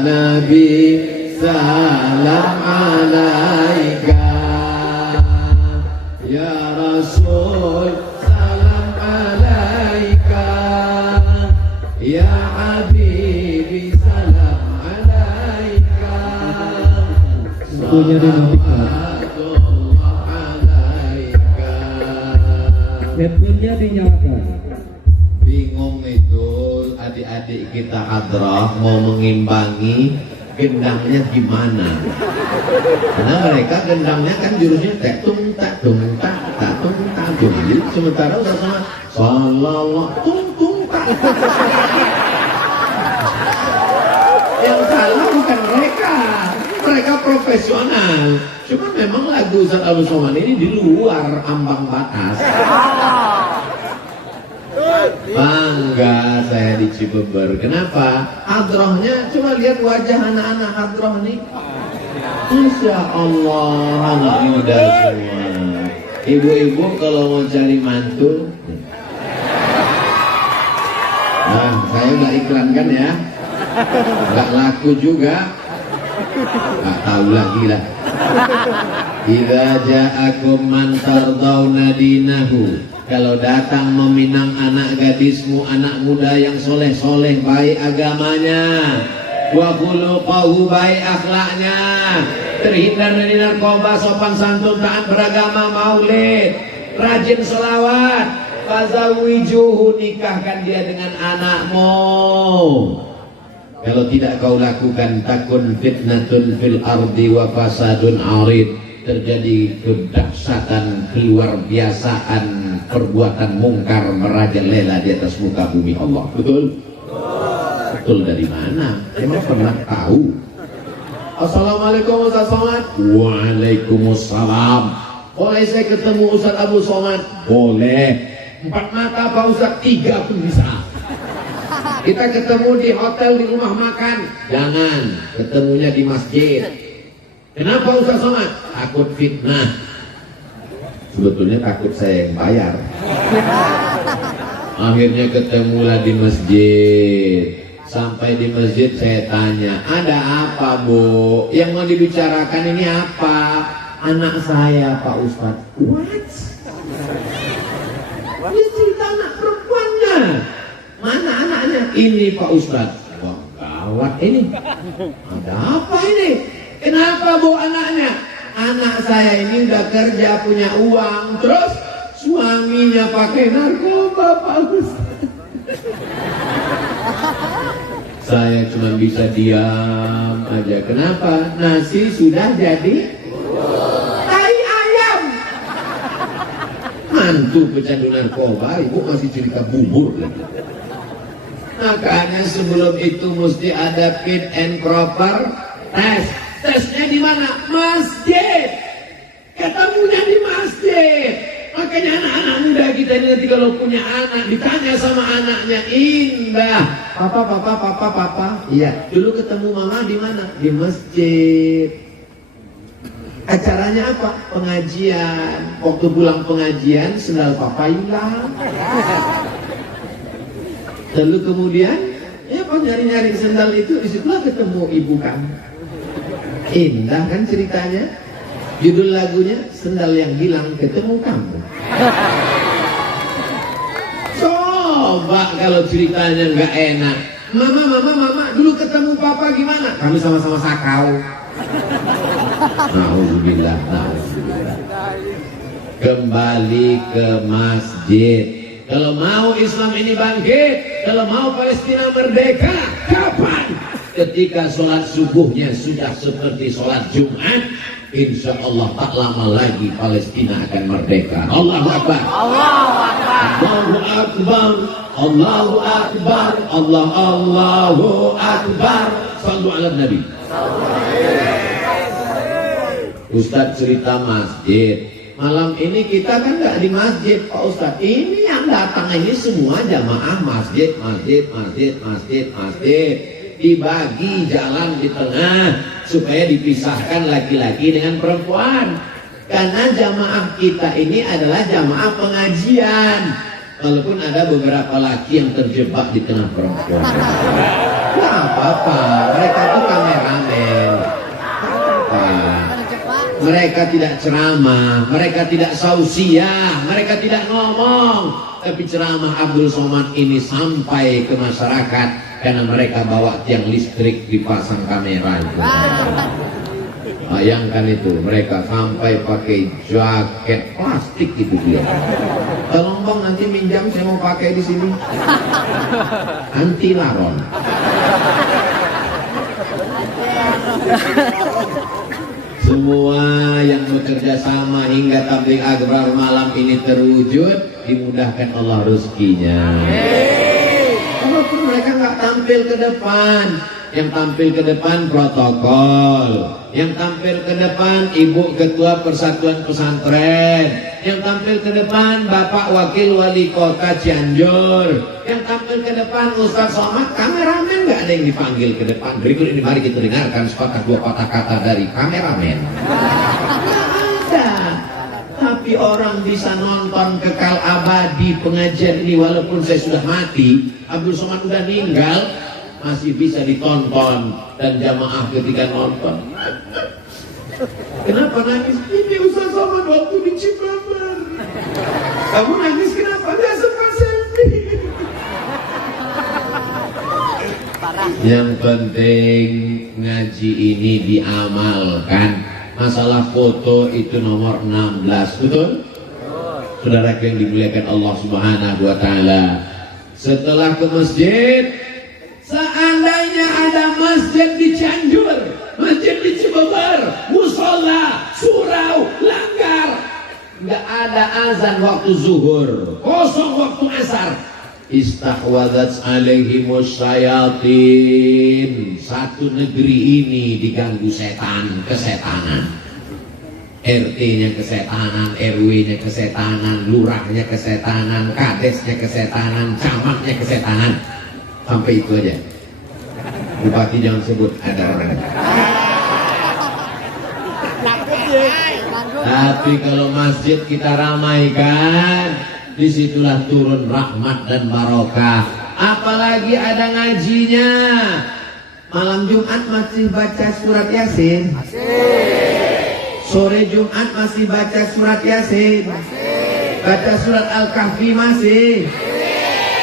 Nabi salam alaika, ya Rasul salam alaika, ya Habibi salam alaika. Salawatullah alaika. Handphonenya dinyalakan. Bingung itu adik-adik kita hadrah mau mengimbangi gendangnya gimana? Karena mereka gendangnya kan jurusnya tak tung tak tung tak tak tung tak tung. Sementara udah sama sallallahu tung tung tak. Yang salah bukan mereka, mereka profesional. Cuma memang lagu Ustaz Abdul Somad ini di luar ambang batas. Bangga saya di Cibeber. Kenapa? Hadrohnya, coba lihat wajah anak-anak hadroh nih. Insya Allah anak muda semua. Ibu-ibu kalau mau cari mantu, nah saya udah iklankan ya. Gak laku juga. Gak tahu lagi lah. Idza ja'akum man tardawna dinahu. Kalau datang meminang anak gadismu, anak muda yang soleh-soleh, baik agamanya, wa khuluquhu, baik akhlaknya, terhindar dari narkoba, sopan santun, taat beragama, maulid, rajin selawat, fazawijuhu, nikahkan dia dengan anakmu. Kalau tidak kau lakukan, takun fitnatun fil ardi wa fasadun arid, terjadi kedahsyatan, keluar biasaan, perbuatan mungkar merajalela di atas muka bumi Allah. Betul? Betul dari mana? Emang pernah tahu? Assalamualaikum Ustaz Somad. Waalaikumsalam. Boleh saya ketemu Ustaz Abu Somad? Boleh. 4 mata Pak Ustaz, 3 pun bisa. Kita ketemu di hotel, di rumah makan. Jangan, ketemunya di masjid. Kenapa Ustaz Somad? Takut fitnah. Sebetulnya takut saya yang bayar. Akhirnya ketemulah di masjid. Sampai di masjid saya tanya, ada apa Bu? Yang mau dibicarakan ini apa? Anak saya Pak Ustadz. What? Dia cerita anak perempuannya. Mana anaknya? Ini Pak Ustadz. Wah gawat ini. Ada apa ini? Kenapa Bu anaknya? Anak saya ini udah kerja, punya uang, terus suaminya pakai narkoba Pak Ustadz. Saya cuma bisa diam aja. Kenapa? Nasi sudah jadi tai ayam. Mantu pecandu narkoba, ibu masih cerita bubur lagi. Makanya sebelum itu mesti ada fit and proper test. Tesnya di mana? Masjid. Ketemunya di masjid. Makanya anak-anak muda kita ini nanti kalau punya anak ditanya sama anaknya, indah. Papa. Iya. Dulu ketemu mama di mana? Di masjid. Acaranya apa? Pengajian. Waktu pulang pengajian, sendal papa hilang. Lalu kemudian, ya pas nyari-nyari sendal itu, disitulah ketemu ibu kamu. Indah kan ceritanya? Judul lagunya, Sendal yang Hilang Ketemu Kamu. Coba kalau ceritanya nggak enak. Mama, dulu ketemu papa gimana? Kami sama-sama sakau. Nauzubillah. Kembali ke masjid. Kalau mau Islam ini bangkit, kalau mau Palestina merdeka, kapan? Ketika sholat subuhnya sudah seperti sholat Jumat, insya Allah tak lama lagi Palestina akan merdeka. Allahu Akbar. Allahu Akbar. Allahu Akbar. Allahu Akbar. Sallu ala Nabi. Ustadz cerita masjid. Malam ini kita kan nggak di masjid, Pak Ustadz. Ini yang datang ini semua jamaah masjid. Dibagi jalan di tengah supaya dipisahkan laki-laki dengan perempuan. Karena jamaah kita ini adalah jamaah pengajian. Walaupun ada beberapa laki yang terjebak di tengah perempuan. Nggak apa-apa, mereka itu kameramen. Mereka tidak ceramah, mereka tidak sausiah, mereka tidak ngomong. Tapi ceramah Abdul Somad ini sampai ke masyarakat karena mereka bawa tiang listrik dipasang kamera itu. Bayangkan itu, mereka sampai pakai jaket plastik itu dia. Tolong bang, nanti minjam, saya mau pakai di sini. Anti laron. Semua yang bekerja sama hingga tabligh akbar malam ini terwujud, dimudahkan Allah rezekinya. Walaupun mereka nggak tampil ke depan, yang tampil ke depan protokol, yang tampil ke depan ibu ketua persatuan pesantren, yang tampil ke depan bapak wakil wali kota Cianjur, yang tampil ke depan Ustaz Somad. Kameramen nggak ada yang dipanggil ke depan. Berikut ini mari kita dengarkan sepatah dua patah kata dari kameramen. Ada, tapi orang bisa nonton kekal abadi pengajian ini walaupun saya sudah mati. Abdul Somad sudah meninggal, masih bisa ditonton dan jamaah ketika nonton. Kenapa nangis? Ini Ustaz Somad waktu di Cipamer. Kamu nangis kenapa? Dia sempat selfie. Yang penting ngaji ini diamalkan. Masalah foto itu nomor 16, betul? Saudara yang dimuliakan Allah Subhanahu wa taala. Setelah ke masjid, seandainya ada masjid di Cianjur, masjid di Cibeber, musola, surau, langgar, nggak ada azan waktu zuhur, kosong waktu asar. Istahwadzat alaihimus syayatin. Satu negeri ini diganggu setan, kesetanan. RT-nya kesetanan, RW-nya kesetanan, lurahnya kesetanan, kadesnya kesetanan, camatnya kesetanan. Sampai itu aja. Bupati jangan sebut, ada orang. Tapi kalau masjid kita ramaikan, disitulah turun rahmat dan barokah. Apalagi ada ngajinya. Malam Jumat masih baca surat Yasin. Sore Jumat masih baca surat Yasin. Baca surat Al-Kahfi masih.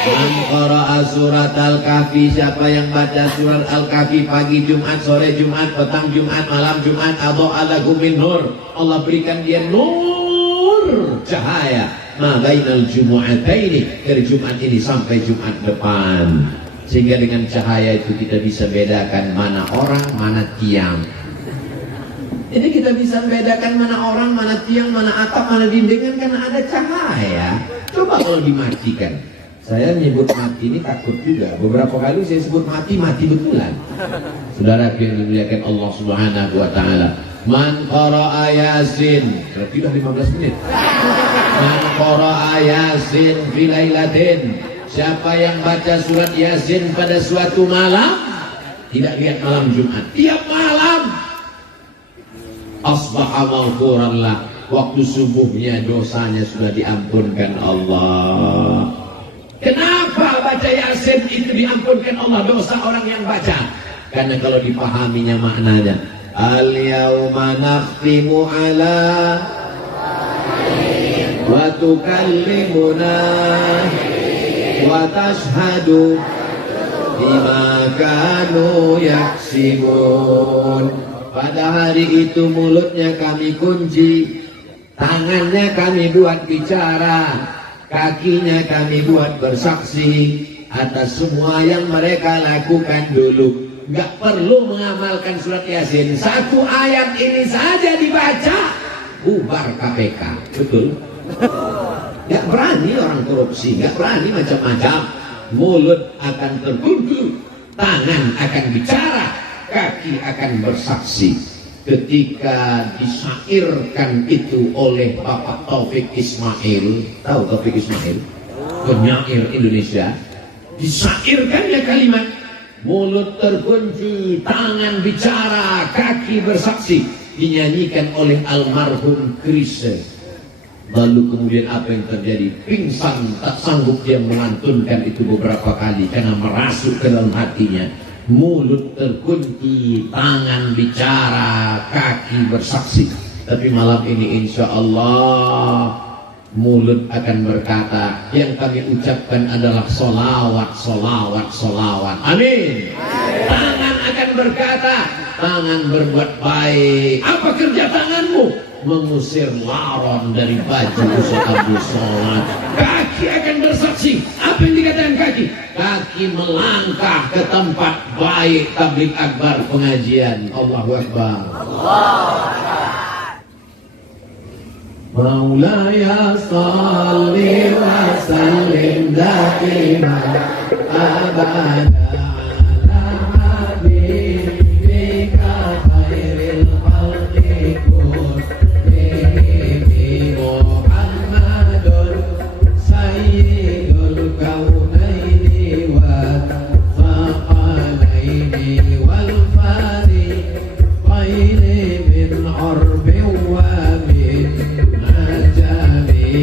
Man qara'a surat Al-Kahfi, siapa yang baca surat Al-Kahfi pagi Jumat, sore Jumat, petang Jumat, malam Jumat, adha'a lahu min nur. Allah berikan dia nur, cahaya. Ma bainal jumu'ataini, dari Jumat ini sampai Jumat depan. Sehingga dengan cahaya itu kita bisa bedakan mana orang, mana tiang. Jadi kita bisa membedakan mana orang, mana tiang, mana atap, mana dinding karena ada cahaya. Coba kalau dimatikan. Saya menyebut mati ini takut juga. Beberapa kali saya sebut mati betulan. Saudara yang dimuliakan Allah Subhanahu wa taala. Man qara'a Yasin, berarti sudah 15 menit. Man qara'a Yasin fi lailatin. Siapa yang baca surat Yasin pada suatu malam, tidak lihat malam Jumat, tiap malam asbaha maghfuran lah. Waktu subuhnya dosanya sudah diampunkan Allah. Kenapa baca Yasin itu diampunkan Allah dosa orang yang baca? Karena kalau dipahaminya maknanya, al-yauma nakhtimu ala wa tukallimuna wa tashhadu bima kanu yaksibun. Pada hari itu mulutnya kami kunci, tangannya kami buat bicara, kakinya kami buat bersaksi atas semua yang mereka lakukan dulu. Gak perlu mengamalkan surat Yasin, satu ayat ini saja dibaca, bubar KPK. Betul? Gak berani orang korupsi, gak berani macam-macam. Mulut akan terkunci, tangan akan bicara, kaki akan bersaksi. Ketika disairkan itu oleh Bapak Taufik Ismail, tahu Taufik Ismail? Penyair Indonesia. Disairkannya kalimat, mulut terkunci, tangan bicara, kaki bersaksi, dinyanyikan oleh almarhum Chrisye. Lalu kemudian apa yang terjadi? Pingsan, tak sanggup dia melantunkan itu beberapa kali karena merasuk ke dalam hatinya. Mulut terkunci, tangan bicara, kaki bersaksi. Tapi malam ini insya Allah mulut akan berkata, yang kami ucapkan adalah solawat, solawat, solawat. Amin. Tangan akan berkata, tangan berbuat baik. Apa kerja tanganmu? Mengusir laron dari baju Ustaz Abu Sholat. Kaki akan bersaksi. Apa yang dikatakan kaki? Kaki melangkah ke tempat baik tabligh akbar pengajian. Allahu Akbar. Maulaya salli wa sallim daiman abada ala habibika khairil khalqi kulli Muhammadun sayyidul kaunaini wa thaqalaini wal fariqaini min urbi wa min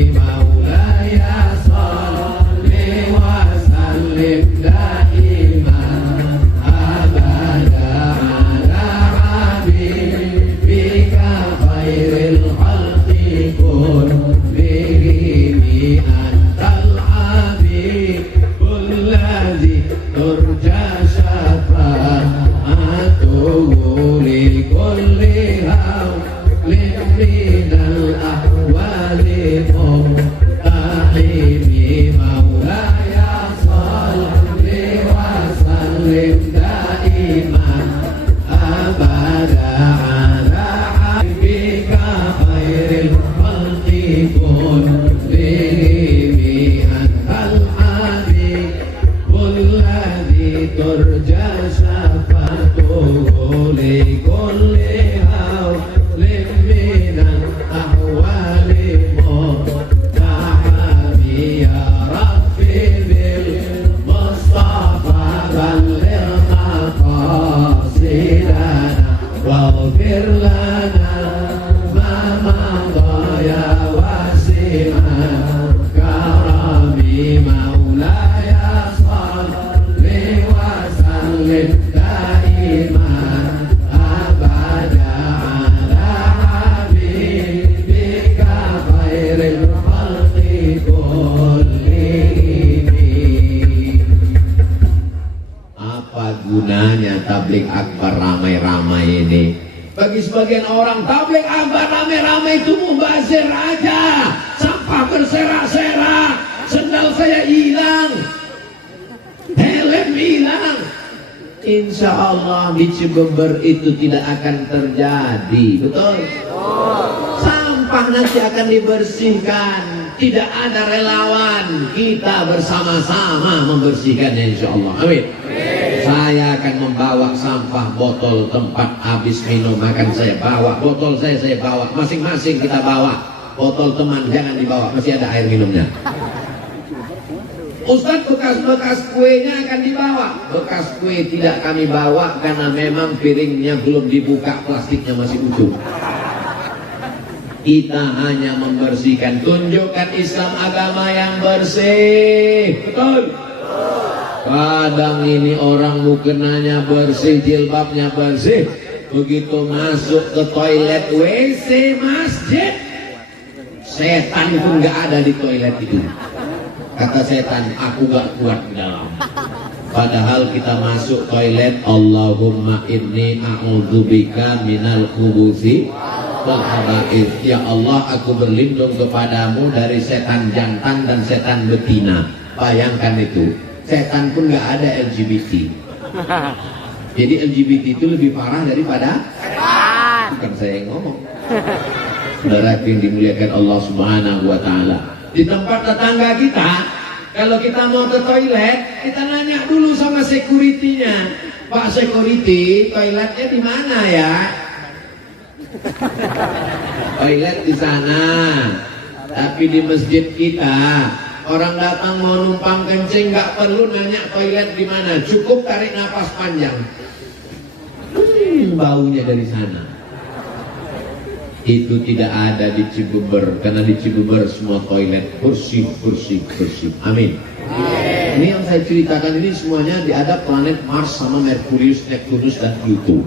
Maulaya salli wa sallim daiman abada ala habibika khairil khalqi kulli antal habibul ladzi turja syafa'atuhu li kulli hawlin minal ahwali muhtahimi. Maulaya salli wa sallim daiman abada ala habibika khairil khalqi kulli antal habibul ladzi turja syafa'atuhu li kulli hawlin minal ahwali muhtahami. Ya Rabbi bil Mustafa balligh maqasidana waghfir lana ma madha ya wasi'an karami. Maulaya salli wa sallim daiman abada ala habibika khairil khalqi kullihim. Apa gunanya tabligh akbar ramai-ramai ini? Bagi sebagian orang tabligh akbar ramai-ramai itu mubazir aja, sampah berserak-serak, sendal saya hilang, helm hilang. Insya Allah di Cibember itu tidak akan terjadi. Betul? Sampah nanti akan dibersihkan. Tidak ada relawan, kita bersama-sama membersihkannya insya Allah. Amin. Saya akan membawa sampah, botol tempat habis minum makan saya bawa, botol saya bawa, masing-masing kita bawa. Botol teman jangan dibawa, masih ada air minumnya. Ustadz, bekas-bekas kuenya akan dibawa. Bekas kue tidak kami bawa karena memang piringnya belum dibuka, plastiknya masih utuh. Kita hanya membersihkan. Tunjukkan Islam agama yang bersih. Betul? Kadang ini orang mukenanya bersih, jilbabnya bersih. Begitu masuk ke toilet WC masjid, setan pun gak ada di toilet itu. Kata setan, aku gak kuat di dalam. Padahal kita masuk toilet, Allahumma inni a'udzubika minal khubuthi wal khaba'ith. Ya Allah, aku berlindung kepadamu dari setan jantan dan setan betina. Bayangkan itu, setan pun gak ada LGBT. Jadi LGBT itu lebih parah daripada setan. Bukan saya yang ngomong. Saudara yang dimuliakan Allah Subhanahu wa Ta'ala, di tempat tetangga kita, kalau kita mau ke toilet, kita nanya dulu sama security-nya. Pak security, toiletnya di mana ya? Toilet di sana. Tapi di masjid kita, orang datang mau numpang kencing nggak perlu nanya toilet di mana, cukup tarik nafas panjang. Baunya dari sana. Itu tidak ada di Cibubur, karena di Cibubur semua toilet bersih. Amin. Ini yang saya ceritakan ini semuanya ada planet Mars sama Merkurius, Neptunus dan Pluto.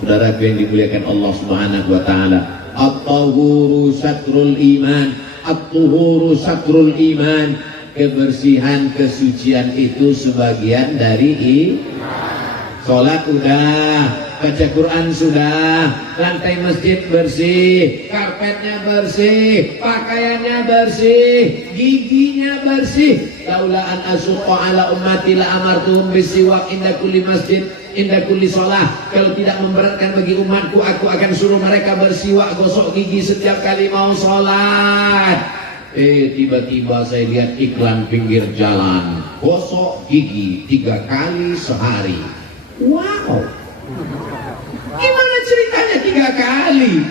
Saudara yang dimuliakan Allah Subhanahu wa Ta'ala, at-tahuru satrul iman, at-tuhuru satrul iman. Kebersihan, kesucian itu sebagian dari sholat udah, baca Quran sudah, lantai masjid bersih, karpetnya bersih, pakaiannya bersih, giginya bersih. Laula an asyqa ala ummati la amartuhum bisiwak inda kulli masjid inda kulli shalah. Kalau tidak memberatkan bagi umatku, aku akan suruh mereka bersiwak, gosok gigi setiap kali mau sholat. Tiba-tiba saya lihat iklan pinggir jalan, gosok gigi 3 kali sehari. Wow, gimana ceritanya 3 kali?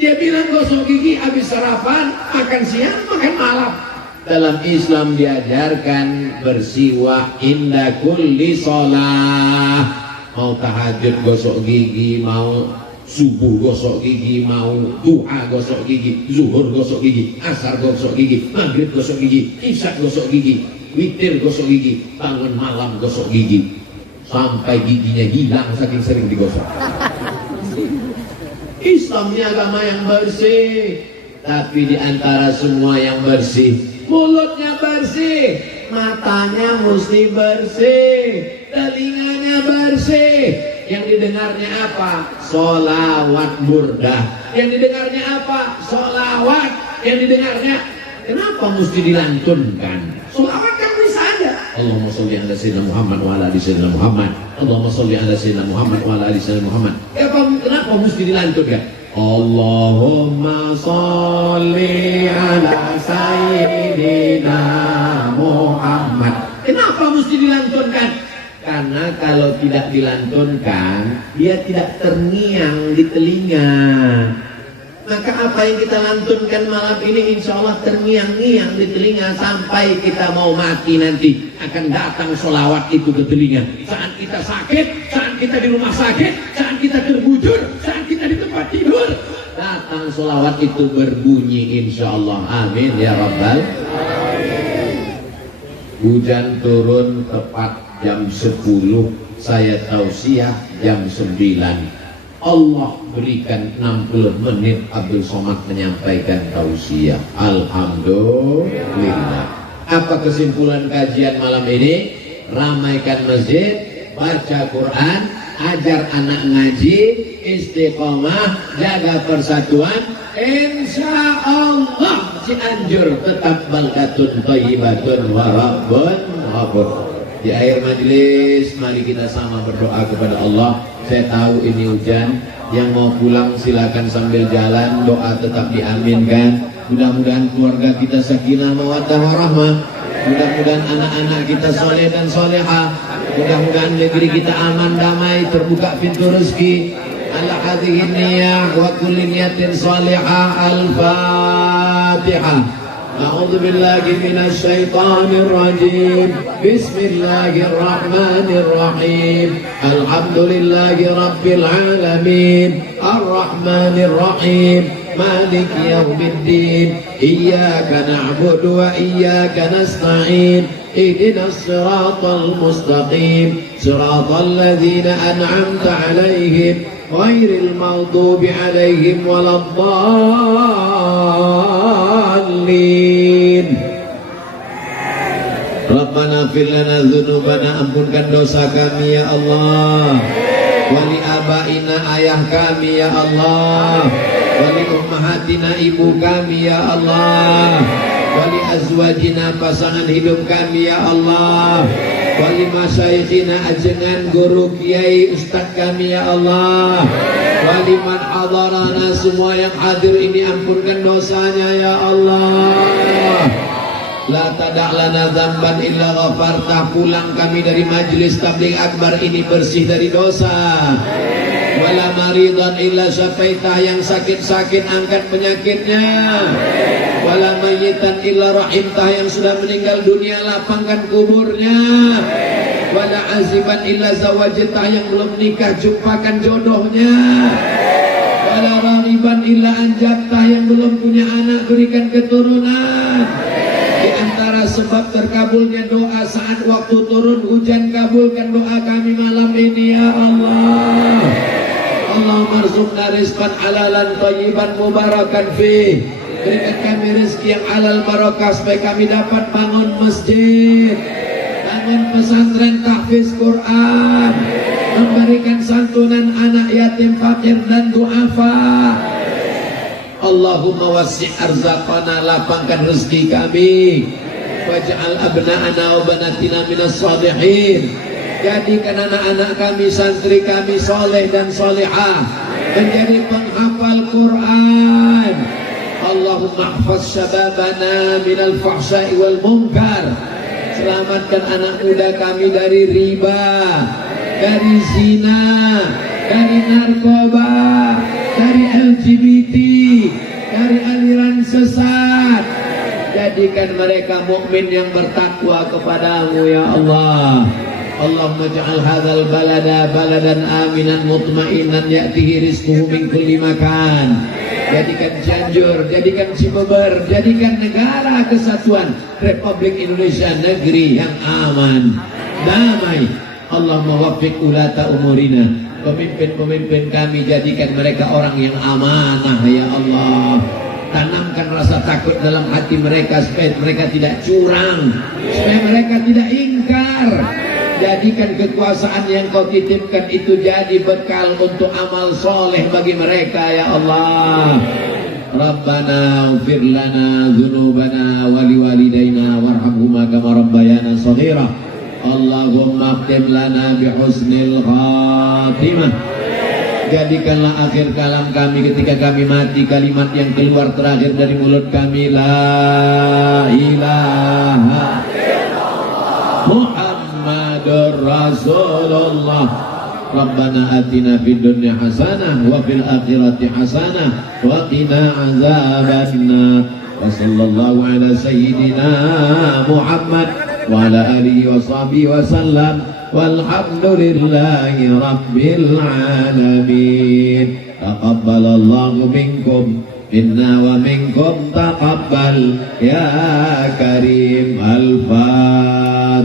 Dia bilang gosok gigi habis sarapan, makan siang, makan malam. Dalam Islam diajarkan bersiwak inda kulli sholah. Mau tahajud gosok gigi, mau subuh gosok gigi, mau duha gosok gigi, zuhur gosok gigi, asar gosok gigi, maghrib gosok gigi, isya gosok gigi, witir gosok gigi, bangun malam gosok gigi. Sampai giginya hilang saking sering digosok. Islam ini agama yang bersih. Tapi di antara semua yang bersih, mulutnya bersih, matanya mesti bersih, telinganya bersih. Yang didengarnya apa? Sholawat burdah. Yang didengarnya apa? Sholawat. Yang didengarnya, kenapa mesti dilantunkan? Sholawat kan bisa aja. Allahumma sholli ala sayyidina Muhammad wa ala ali sayyidina Muhammad. Allahumma sholli ala sayyidina Muhammad wa ala ali sayyidina Muhammad. Kenapa mesti dilantunkan? Allahumma sholli ala sayyidina Muhammad. Kenapa mesti dilantunkan? Karena kalau tidak dilantunkan, dia tidak terngiang di telinga. Maka apa yang kita lantunkan malam ini insya Allah terngiang-ngiang di telinga. Sampai kita mau mati nanti akan datang sholawat itu ke telinga. Saat kita sakit, saat kita di rumah sakit, saat kita terbujur, saat kita di tempat tidur, datang sholawat itu berbunyi insya Allah. Amin ya Rabbal. Hujan turun tepat jam 10, saya tausiah jam 9. Allah berikan 60 menit Abdul Somad menyampaikan tausiah. Alhamdulillah. Apa kesimpulan kajian malam ini? Ramaikan masjid, baca Quran, ajar anak ngaji, istiqomah, jaga persatuan. Insya Allah Cianjur tetap baldatun thayyibatun wa rabbun ghafur. Di akhir majelis, mari kita sama berdoa kepada Allah. Saya tahu ini hujan, yang mau pulang silakan sambil jalan, doa tetap diaminkan. Mudah-mudahan keluarga kita sakinah mawaddah warahmah. Mudah-mudahan anak-anak kita soleh dan solehah. Mudah-mudahan negeri kita aman, damai, terbuka pintu rezeki. Ala hadhihi niyah wa kulli niyatin salihah. Al-Fatihah. أعوذ بالله من الشيطان الرجيم بسم الله الرحمن الرحيم الحمد لله رب العالمين الرحمن الرحيم مالك يوم الدين إياك نعبد وإياك نستعين اهدنا الصراط المستقيم صراط الذين أنعمت عليهم غير المغضوب عليهم ولا الضالين. Rabbana fir lana dzunubana, ampunkan dosa kami ya Allah. Wali abaina, ayah kami ya Allah. Wali ummahatina, ibu kami ya Allah. Wali azwajina, pasangan hidup kami ya Allah. Wali masyaikhina, ajengan guru kiai ustaz kami ya Allah. Wali man hadarana, semua yang hadir ini ampunkan dosanya ya Allah. La tada' lana dzamban illa ghafartah, pulang kami dari majlis tabligh akbar ini bersih dari dosa. Wala maridan illa syafaitah, yang sakit-sakit angkat penyakitnya. Wala mayyitan illa rahimtah, yang sudah meninggal dunia lapangkan kuburnya. Wala aziban illa zawajtah, yang belum nikah jumpakan jodohnya. Wala rariban illa anjabtah, yang belum punya anak berikan keturunan. Di antara sebab terkabulnya doa saat waktu turun hujan, kabulkan doa kami malam ini ya Allah. Allahumma arzuqna rizqan halalan thayyiban mubarakan fih. Berikan kami rezeki yang halal barakah supaya kami dapat bangun masjid, bangun pesantren tahfiz Quran, memberikan santunan anak yatim fakir dan duafa. Allahumma wasi' arzaqana, lapangkan rezeki kami. Waj'al abna'ana wa banatina minas salihin, jadikan anak-anak kami, santri kami soleh dan solehah, menjadi penghafal Quran. Allahumma hafaz syababana minal fahsya'i wal munkar, selamatkan anak muda kami dari riba, dari zina, dari narkoba, dari LGBT, dari aliran sesat. Jadikan mereka mukmin yang bertakwa kepadamu ya Allah. Allahumma ja'al hadzal balada baladan aminan mutmainan ya'tihi rizquhu min kulli makan. Jadikan Cianjur, jadikan Cibeber, jadikan negara kesatuan Republik Indonesia negeri yang aman, damai. Allahumma waffiq ulata umurina, pemimpin-pemimpin kami jadikan mereka orang yang amanah ya Allah. Tanamkan rasa takut dalam hati mereka supaya mereka tidak curang, supaya mereka tidak ingkar. Jadikan kekuasaan yang kau titipkan itu jadi bekal untuk amal soleh bagi mereka ya Allah. Rabbana ighfir lana dzunubana wa liwalidayna warhamhuma kama rabbayana shaghira. Allahumma khtim lana bihusnil khatimah. Jadikanlah akhir kalam kami ketika kami mati kalimat yang keluar terakhir dari mulut kami, la ilaha illallah Muhammadur Rasulullah. Rabbana atina fid dunya hasanah wa fil akhirati hasanah wa qina azabannar. Wa sallallahu ala sayyidina Muhammad wa ala alihi wa sahbihi wa sallam. Walhamdulillahi rabbil alamin. Taqabbalallahu minkum minna wa minkum taqabbal ya karim. Al-Fatihah.